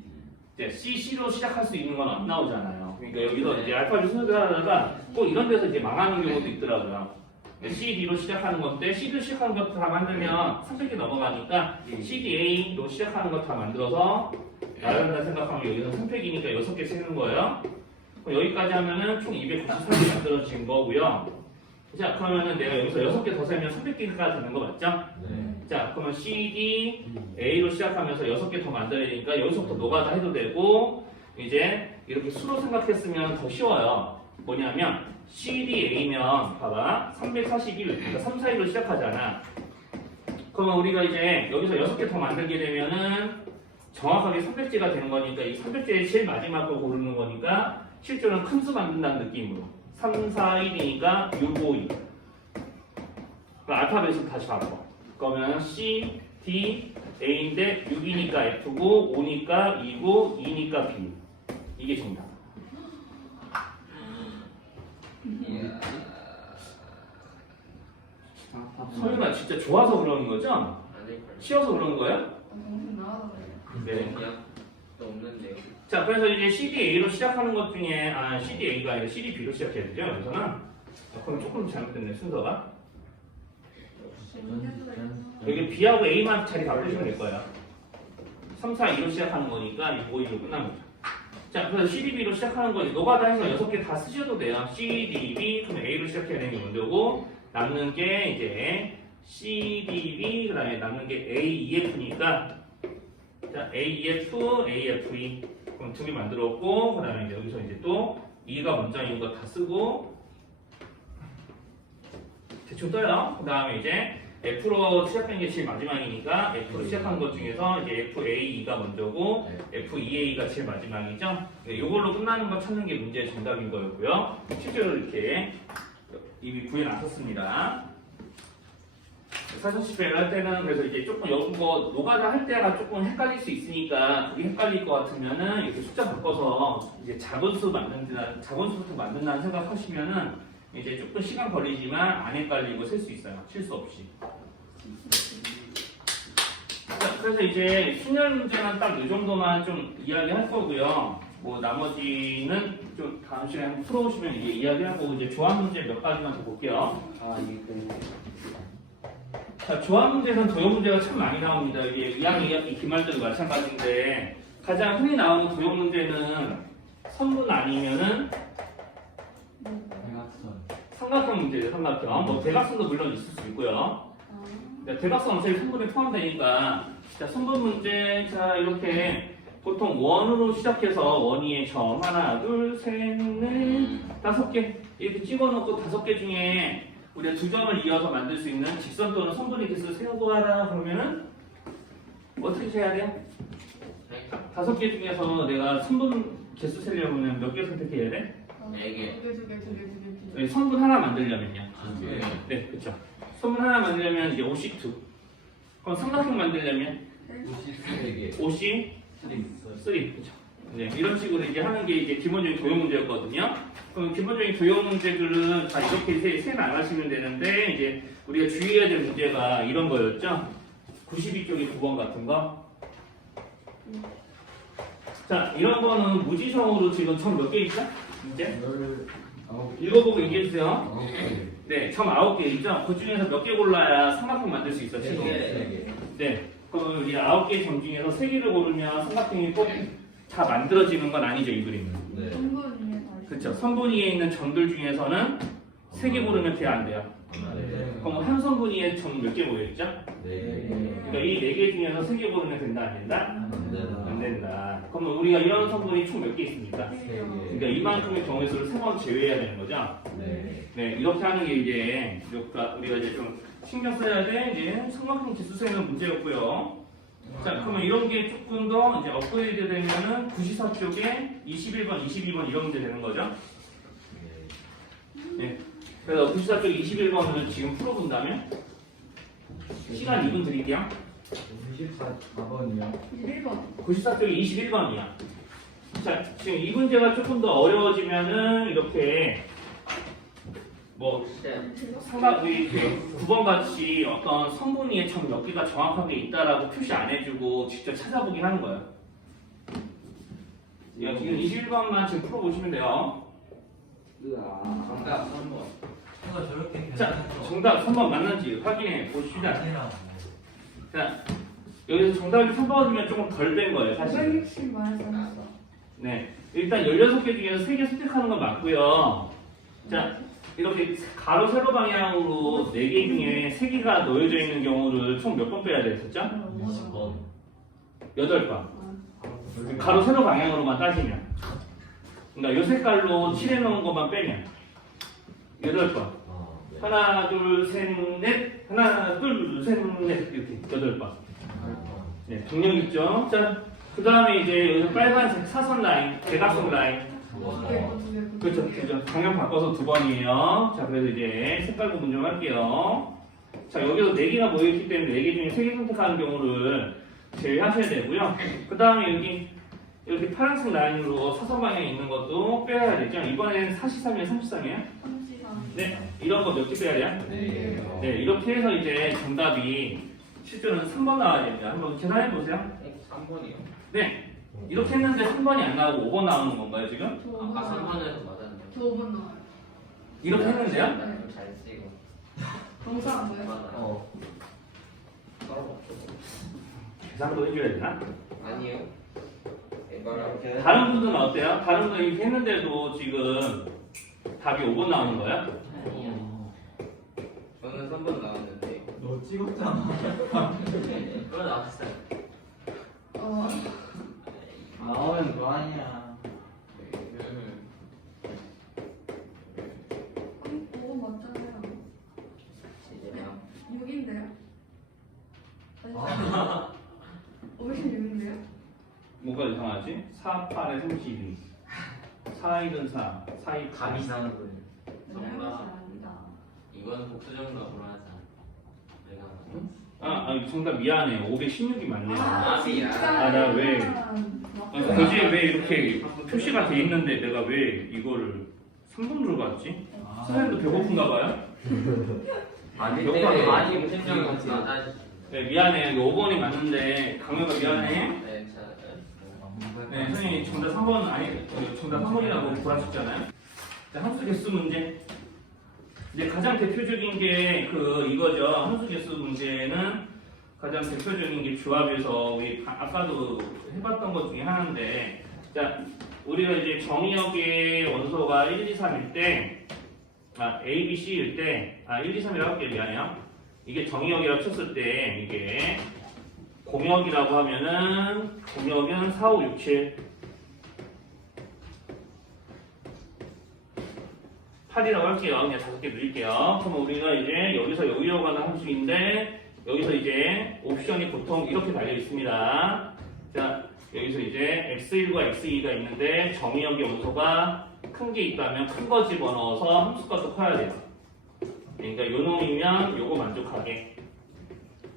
이제 C로 시작할 수 있는 건 안 나오잖아요. 그러니까 여기서 이제 알파벳 순서하다가 꼭 이런 데서 이제 망하는 경우도 있더라고요. C, D로 시작하는 건데 C로 시작하는 것 다 만들면 300개 넘어가니까 C, D, A로 시작하는 것 다 만들어서 나간다 생각하면 여기서 3팩이니까 6개 세는 거예요. 그럼 여기까지 하면은 총 293개 만들어진 거고요. 자, 그러면은 내가 여기서 6개 더 세면 300개가 되는 거 맞죠? 네. 자, 그러면 C, D, A로 시작하면서 6개 더 만들어야 되니까 여기서부터 노가다 해도 되고 이제 이렇게 수로 생각했으면 더 쉬워요. 뭐냐면 C, D, A면 봐봐 341, 그러니까 3, 4, 1로 시작하잖아. 그러면 우리가 이제 여기서 6개 더 만들게 되면은 정확하게 300제가 되는 거니까 이 300제의 제일 마지막 걸 고르는 거니까 실제로는 큰 수 만든다는 느낌으로 3, 4, 1이니까 6, 5, 2. 알파벳을 다시 바꿔. 그러면 C, D, A인데 6이니까 F고 5니까 2고 2니까 B. 이게 정답. 서윤아 진짜 좋아서 그러는 거죠? 아닐까요? 쉬워서 그러는 거예요? 정신 나와서 그래. 네. 그냥 없는데요. 자, 그래서 이제 CDA로 시작하는 것 중에 CDA가 아니라 CDB로 시작해야 되죠. 여기서는 그럼 조금 잘못됐네 순서가. 여기 B하고 A만 자리 바꾸시면 될 거예요. 3, 4, 2로 시작하는 거니까 6, 5, 2로 끝납니다. 자, 그래서 CDB로 시작하는 거 노가다 해서 6개 다 쓰셔도 돼요. CDB 그러면 A로 시작해야 되는 게 먼저고 남는 게 이제 CDB 그다음에 남는 게 AEF니까 자, AEF, AFE 그럼 2개 만들었고 그다음에 이제 여기서 이제 또 2가 먼저인 거 다 쓰고 대충 떠요. 그다음에 이제 F로 시작된 게 제일 마지막이니까 F로 시작한 것 중에서 이제 FAE가 먼저고 FEA가 제일 마지막이죠. 이걸로 끝나는 거 찾는 게 문제의 정답인 거였고요. 실제로 이렇게 이미 구해놨었습니다. 사전시배를 할 때는 그래서 이제 조금 이거 노가다 할 때가 조금 헷갈릴 수 있으니까 그게 헷갈릴 것 같으면은 이렇게 숫자 바꿔서 이제 작은 수부터 만든다는 생각하시면은 이제 조금 시간 걸리지만 안 헷갈리고 셀 수 있어요. 실수 없이. 자, 그래서 이제 순열 문제는 딱 이 정도만 좀 이야기할 거고요. 뭐 나머지는 좀 다음 시간에 풀어오시면 이제 이야기하고 이제 조합 문제 몇 가지만 더 볼게요. 자, 조합 문제는 도형 문제가 참 많이 나옵니다. 이게 2학년 2학기 기말들도 마찬가지인데 가장 흔히 나오는 도형 문제는 선분 아니면은 삼각형 문제죠. 삼각형. 뭐 대각선도 물론 있을 수 있고요. 대각선 어차피 선분에 포함되니까 자, 선분 문제 자 이렇게 보통 원으로 시작해서 원위의 점 하나, 둘, 셋, 넷, 5개 이렇게 찍어놓고 5개 중에 우리가 2점을 이어서 만들 수 있는 직선 또는 선분의 개수 세워보아라 그러면은 어떻게 해야 돼요? 5개 중에서 내가 선분 개수 세려면 몇 개 선택해야 돼? 4개. 선분 하나 만들려면요. 네. 네, 그렇죠. 선분 하나 만들려면 이제 52. 그럼 삼각형 만들려면 53개. OC 스림. 3. 그렇죠. 네, 이런 식으로 이제 하는 게 이제 기본적인 도형 문제였거든요. 그럼 기본적인 도형 문제들은 다 이렇게 세 나가시면 되는데 이제 우리가 주의해야 될 문제가 이런 거였죠. 92쪽이 9번 같은 거. 자, 이런 거는 무지성으로 지금 점 몇 개 있죠? 문제? 19개. 읽어보고 얘기해주세요. 9개. 네, 점 9개 있죠? 그 중에서 몇 개 골라야 삼각형 만들 수 있어, 지금? 3개. 네. 그럼 우리 9개 점 중에서 3개를 고르면 삼각형이 꼭 다 만들어지는 건 아니죠, 이 그림은. 네. 성분이 그렇죠. 선분위에 있는 점들 중에서는 3개 고르면 돼요, 안 돼요? 네. 그럼 한 선분위에 점 몇 개 모여있죠? 4개. 그러니까 이 4개 중에서 3개 고르면 된다, 안 된다? 안 된다. 안 된다. 그럼 우리가 이런 성분이 총 몇 개 있습니까? 3개. 그러니까 이만큼의 경우의 수를 3번 제외해야 되는 거죠? 네. 네, 이렇게 하는 게 이제 우리가 이제 좀 신경 써야 돼 이제 삼각형 지수세는 문제였고요. 자, 그러면 이런 게 조금 더 이제 업그레이드 되면은 94쪽에 21번, 22번 이런 문제 되는 거죠. 네. 그래서 94쪽 21번을 지금 풀어본다면 시간 2분 드릴게요. 94번이요. 1번. 94쪽이 21번이야. 자, 지금 이 문제가 조금 더 어려워지면은 이렇게 뭐 삼각이 9번 같이 어떤 성분위에 점 몇 개가 정확하게 있다라고 표시 안 해주고 직접 찾아보긴 하는 거예요. 야, 지금 21번만 지금 풀어보시면 돼요. 정답 3번. 제가 저렇게 자, 정답 3번 맞는지 확인해 보십시다. 자, 여기서 정답이 3번이면 조금 덜 된 거예요, 사실. 560 말했어. 네, 일단 16개 중에서 3개 선택하는 건 맞고요. 자, 이렇게 가로 세로 방향으로 4개 중에 3개가 놓여져 있는 경우를 총 몇 번 빼야 됐었죠? 20번. 8번. 가로 세로 방향으로만 따지면. 그러니까 요 색깔로 칠해놓은 것만 빼면 8번. 하나, 둘, 셋, 넷. 하나, 둘, 셋, 넷. 이렇게 8번. 네, 동력 있죠? 자, 그 다음에 이제 여기서 빨간색 사선 라인, 대각선 라인. 그렇죠, 그렇죠. 방향 바꿔서 2번이에요. 자, 그래서 이제 색깔 구분 좀 할게요. 자, 여기서 4개가 모여있기 때문에 4개 중에 3개 선택하는 경우를 제외하셔야 되고요. 그 다음에 여기 이렇게 파란색 라인으로 사선 방향에 있는 것도 빼야 되죠. 이번에는 43이에요, 33이에요? 33. 네, 이런 거 몇 개 빼야 돼요? 네, 이렇게 해서 이제 정답이 실제로는 3번 나와야 됩니다. 한번 계산해 보세요. 3번이요? 네, 이렇게 했는데 3번이 안 나오고 5번 나오는 건가요, 지금? 저 아까 5번. 3번에서 맞았는데. 저 5번 나와요. 이렇게 했는데요? 잘 쓰고. 정사 안 돼요? 어. 계산도 해줘야 되나? 아니요. 이렇게. 다른 분들은 어때요? 다른 분들 이렇게 했는데도 지금 답이 5번 나오는 거예요? 아니요. 저는 3번 나왔는데. 너 찍었잖아. 그거 나왔어요. 어. 나오면 그거 아니야. 5번 맞잖아요. 진짜요? 6인데요? 56인데요? 뭐가 이상하지? 4, 8에 32 4, 1은 4 4, 2, 8 이상한 거예요. 정답 아니다. 이건 복수정답으로 하자. 내가. 아, 정답 미안해요. 516이 맞네요. 진짜. 아, 나 왜? 교재에 왜 이렇게 표시가 돼 있는데 내가 왜 이거를 3번으로 갔지? 선생님도 배고픈가 봐요? 아니, 배고파요. 많이 복수정답 같이. 네, 미안해요. 5번이 맞는데 강요가 미안해. 네, 자. 네, 선생님이 정답 3번 아니, 정답 3번이라고 구하셨잖아요. 자, 함수 개수 문제. 이제 가장 대표적인 게 이거죠. 함수 개수 문제는 가장 대표적인 게 조합에서 우리 아까도 해봤던 것 중에 하나인데, 자, 우리가 이제 정의역의 원소가 1, 2, 3일 때, A, B, C일 때, 1, 2, 3이라고 할게요. 미안해요. 이게 정의역이라고 쳤을 때, 이게 공역이라고 하면은, 공역은 4, 5, 6, 7. 8이라고 할게요. 그냥 5개 누릴게요. 그러면 우리가 이제 여기서 여기로 가는 함수인데, 여기서 이제 옵션이 보통 이렇게 달려 있습니다. 자, 여기서 이제 x1과 x2가 있는데, 정의역의 원소가 큰 게 있다면 큰 거 집어넣어서 함수값도 커야 돼요. 그러니까 요 놈이면 요거 만족하게.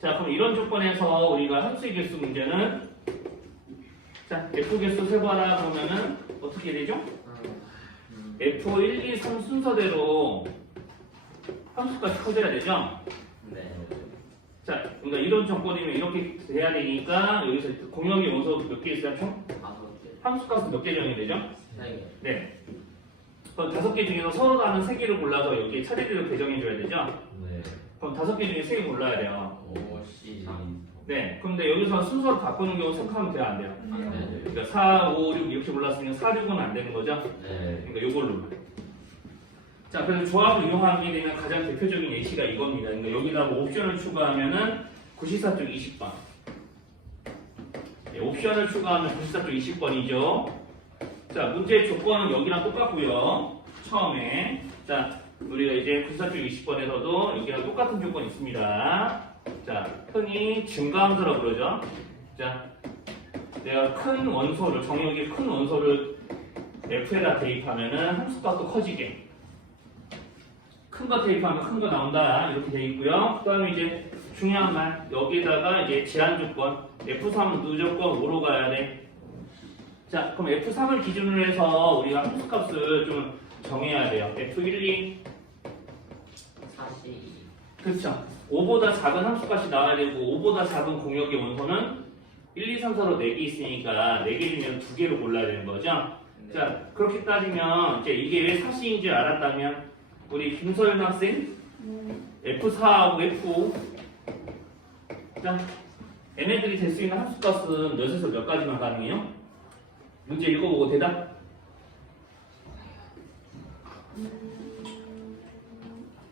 자, 그럼 이런 조건에서 우리가 함수의 개수 문제는 자, F 개수 세봐라 그러면은 어떻게 되죠? F 1, 2, 3 순서대로 함수까지 커져야 되죠? 네. 자, 그러니까 이런 조건이면 이렇게 돼야 되니까 여기서 공역의 원소 몇 개 있어요? 총? 5개. 함수값은 몇 개 정이 되죠? 3개. 네. 그럼 5개 중에서 서로 다른 3개를 골라서 여기 차례대로 배정해줘야 되죠? 네. 그럼 5개 중에 3개 골라야 돼요. 5, 10, 3. 네. 근데 여기서 순서를 바꾸는 경우 생각하면 돼요? 안 돼요? 네. 그러니까 4, 5, 6 이렇게 골랐으면 4, 6은 안 되는 거죠? 네. 그러니까 요걸로. 자, 그래서 조합을 이용하게 되면 가장 대표적인 예시가 이겁니다. 그러니까 여기다가 옵션을 추가하면은 94쪽 20번. 네, 옵션을 추가하면 94쪽 20번이죠. 자, 문제의 조건은 여기랑 똑같고요. 처음에. 자, 우리가 이제 94쪽 20번에서도 여기랑 똑같은 조건이 있습니다. 자, 흔히 증가함수라고 그러죠. 자, 내가 큰 원소를, 정역의 큰 원소를 F에다 대입하면은 함수값도 커지게. 큰 거 대입하면 큰 거 나온다. 이렇게 돼 있고요. 그 다음에 이제 중요한 말. 여기다가 이제 제한 조건. F3은 무조건 5로 가야 돼. 자, 그럼 F3을 기준으로 해서 우리가 함수값을 좀 정해야 돼요. F1, 2. 42. 그렇죠. 5보다 작은 함수값이 나와야 되고 5보다 작은 공역의 원소는 1, 2, 3, 4로 4개 있으니까 4개 중에 2개로 골라야 되는 거죠. 자, 그렇게 따지면 이제 이게 왜 사실인지 알았다면 우리 김소연 학생 F4하고 F5 자, 얘네들이 될 수 있는 함수값은 몇에서 몇 가지만 가능해요? 문제 읽어보고 대답.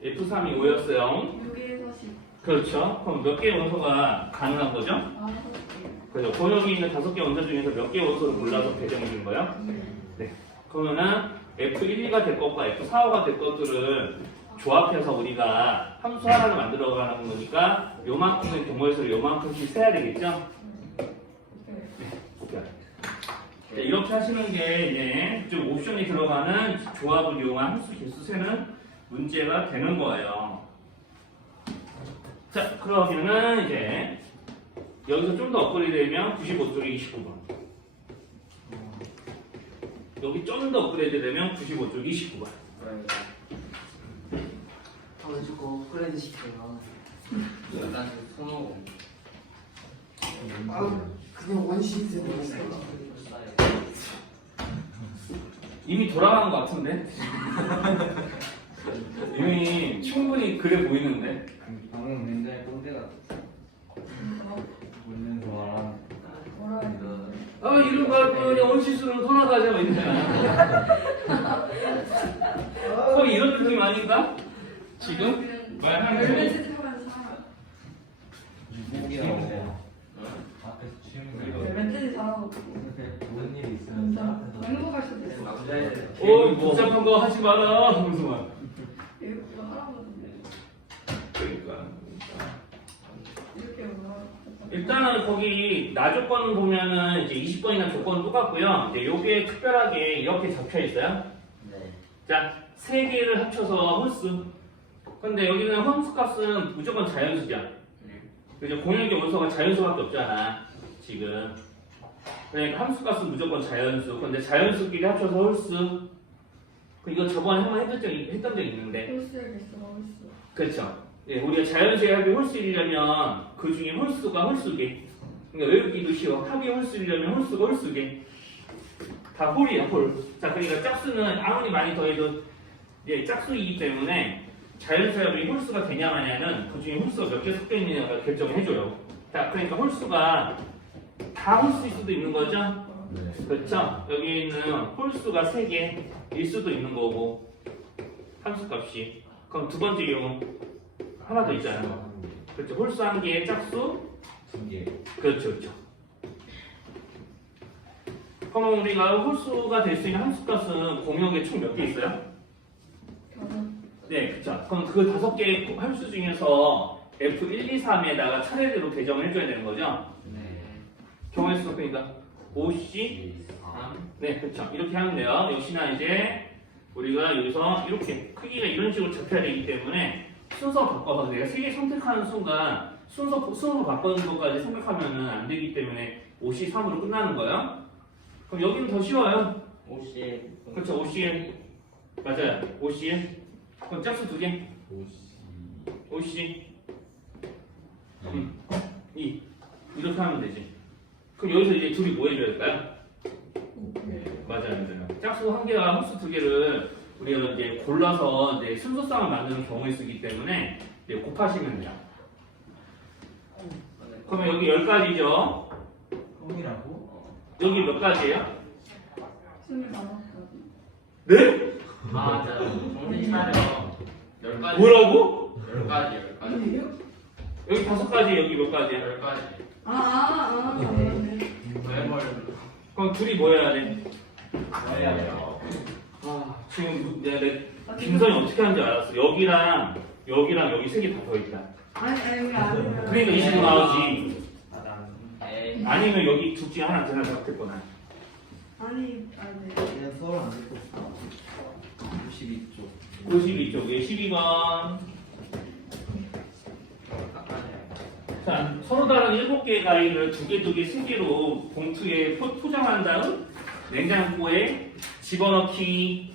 F3이 5였어요. 6에서 10. 그렇죠. 그럼 몇 개의 원소가 가능한 거죠? 5개. 그죠. 번역이 있는 5개 원소 중에서 몇 개의 원소를 골라서 배정해 준 거예요? 그러면은 F1, 2가 될 것과 F4, 5가 될 것들을 조합해서 우리가 함수 하나를 만들어 가는 거니까 요만큼의 동호회수를 요만큼씩 세야 되겠죠? 네, 이렇게 하시는 게 이제 좀 옵션이 들어가는 조합을 이용한 함수 개수 세는 문제가 되는 거예요. 자, 그러면은 이제 여기서 좀 더 업그레이드 되면 95쪽에 29번. 여기 좀 더 업그레이드 되면 95쪽 29번. 자꾸 업그레이드 시켜요. 약간 손오공. 그냥 원시인생 이미 돌아간 것 같은데? 이미 충분히 그래 보이는데? 방금 굉장히 꼰대가 웃는 좋아. 뭐라 해야 돼? 아, 이런 거 할거 그냥 원시수로 돌아가자 뭐 이러잖아. 거의 이런 느낌 아닌가? 지금? 말하는 거. 멜메시드 하면서 살아. 무기라고. 앞에서 치는 멜메시드 잘하고. 좋은 일이 진짜 행복할 수도 있어. 남자애들. 어, 복잡한 거 하지 마라. 하면서 막. 이거 할아버지인데 그러니까. 이렇게 뭐라 일단은 거기 나 조건 보면은 이제 20번이나 조건은 똑같고요. 이제 요게 특별하게 이렇게 잡혀 있어요. 네. 자, 세 개를 합쳐서 홀수. 근데 여기는 홀수 값은 무조건 자연수죠. 그죠? 공역의 원소가 자연수밖에 없잖아. 지금. 그러니까 함수 값은 무조건 자연수. 근데 자연수끼리 합쳐서 홀수. 이거 저번에 한번 했던 적이 있는데. 홀수의 개수가 홀수. 그렇죠. 예, 우리가 자연수의 합이 홀수이려면 그 중에 홀수가 홀수개. 그러니까 외우기도 쉬워. 합이 홀수이려면 홀수가 홀수개. 다 홀이야, 홀. 자, 그러니까 짝수는 아무리 많이 더해도 이제 짝수이기 때문에 자연수의 합이 홀수가 되냐 마냐는 그 중에 홀수가 몇 개 섞여 있느냐가 결정을 해줘요. 자, 그러니까 홀수가 다 홀수일 수도 있는 거죠? 네. 그렇죠? 여기 있는 홀수가 3개일 수도 있는 거고 함수값이. 그럼 두 번째 경우 하나 더 있잖아요. 그렇죠. 홀수 1개에 짝수 2개. 그렇죠, 그렇죠. 그럼 우리가 홀수가 될 수 있는 함수값은 공역에 총 몇 개 있어요? 네, 그렇죠. 그럼 그 5개의 함수 중에서 F1, 2, 3에다가 차례대로 배정을 해줘야 되는 거죠? 네. 경우의 수 그러니까 5C 3. 네, 그렇죠. 이렇게 하면 돼요. 역시나 이제 우리가 여기서 이렇게 크기가 이런 식으로 잡혀야 되기 때문에 순서 바꿔서 내가 3개 선택하는 순간 순서 바꾸는 것까지 생각하면은 안 되기 때문에 5C 3으로 끝나는 거예요. 그럼 여기는 더 쉬워요. 50 그렇죠. 5C 맞아요. 5C 그럼 짝수 2개. 오시 5C 2 이렇게 하면 되지. 그럼 여기서 이제 둘이 뭐 해줘야 될까요? 맞아요. 짝수 1개와 홀수 2개를 우리가 이제 골라서 이제 순서쌍을 만드는 경우에 쓰기 때문에 이제 곱하시면 돼요. 그러면 여기 10가지죠. 똥이라고? 여기 몇 가지예요? 25가지. 네? 아 맞아 정신 차려 10가지 뭐라고? 10가지 10가지 아니에요? 여기 5가지, 여기 몇 가지야? 10가지 네. 왜 그럼 둘이 뭐 해야 돼? 해야 돼요 아, 지금 내 김선이 어떻게 하는지 알았어. 여기랑 여기 3개 다 더있다. 아니, 우리 아니에요. 그러니까 25 나오지. 에이 아니면 여기 둘 중에 하나 제가 생각했거나. 아니. 그냥 수업을 안 듣고 있어. 92쪽. 52쪽에 12번. 자, 서로 다른 7개의 가위를 2개, 3개로 봉투에 포장한 다음 냉장고에 집어넣기.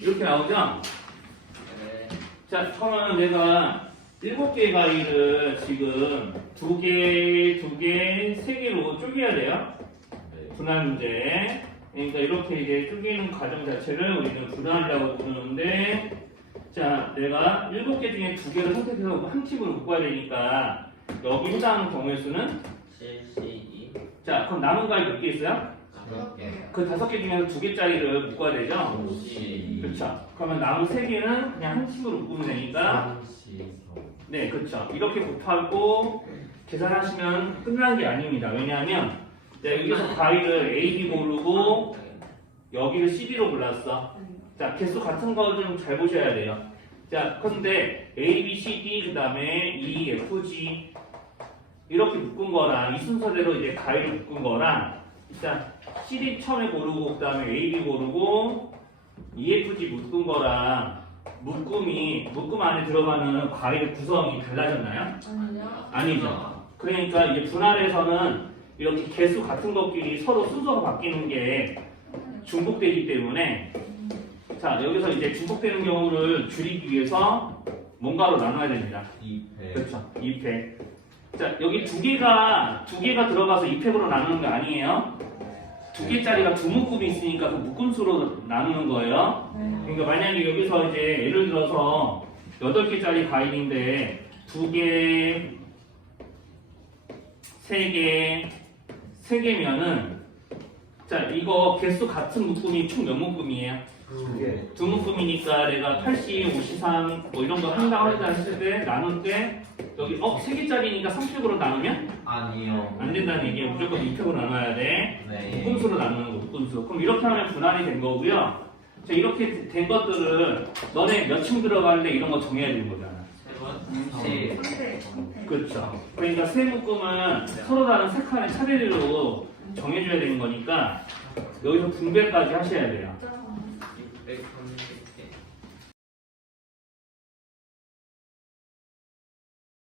이렇게 나오죠? 네. 자, 그러면 내가 7개의 가위를 지금 2개, 3개로 쪼개야 돼요. 네. 분할 문제. 그러니까 이렇게 이제 쪼개는 과정 자체를 우리는 분할이라고 부르는데, 자, 내가 7개 중에 2개를 선택해서 한 팀으로 묶어야 되니까 여기 해당하는 경우의 수는 7C2 자, 그럼 남은 가위 몇 개 있어요? 5개 그 5개 중에서 2개짜리를 묶어야 되죠? 오시 그렇죠. 그러면 남은 3개는 그냥 한 팀으로 묶으면 되니까 삼시 네, 그렇죠. 이렇게 곱하고 계산하시면 끝나는 게 아닙니다. 왜냐하면 네, 여기서 가위를 A, B 고르고 여기를 C, D로 골랐어. 자, 개수 같은 거 좀 잘 보셔야 돼요. 자, 그런데 A, B, C, D 그 다음에 E, F, G 이렇게 묶은 거랑 이 순서대로 이제 가위를 묶은 거랑 일단 C, D 처음에 고르고 그 다음에 A, B 고르고 E, F, G 묶은 거랑 묶음 안에 들어가는 과일의 구성이 달라졌나요? 아니요. 아니죠. 그러니까 이제 분할에서는 이렇게 개수 같은 것끼리 서로 순서가 바뀌는 게 중복되기 때문에 자 여기서 이제 중복되는 경우를 줄이기 위해서 뭔가로 나눠야 됩니다. 2패 그렇죠. 2팩. 자 여기 두 개가 들어가서 2팩으로 나누는 거 아니에요? 2개짜리가 두 묶음이 있으니까 그 묶음수로 나누는 거예요. 그러니까 만약에 여기서 이제 예를 들어서 8개짜리 과일인데 2개, 3개, 3개면은 자 이거 개수 같은 묶음이 총 몇 묶음이에요? 2개 두 묶음이니까 내가 80, 53 뭐 이런 거 한다고 했을 때 나눌 때 여기 3개짜리니까 3팩으로 나누면 아니요 안 된다는 얘기예요. 무조건 2팩으로 나눠야 돼. 네 묶음수로 나누는 거, 묶음수. 그럼 이렇게 하면 분할이 된 거고요. 자, 이렇게 된 것들을 너네 몇 층 들어갈래 이런 거 정해야 되는 거잖아. 그렇죠. 그러니까 세 묶음은 서로 다른 세 칸의 차례로 정해줘야 되는 거니까 여기서 분배까지 하셔야 돼요. 630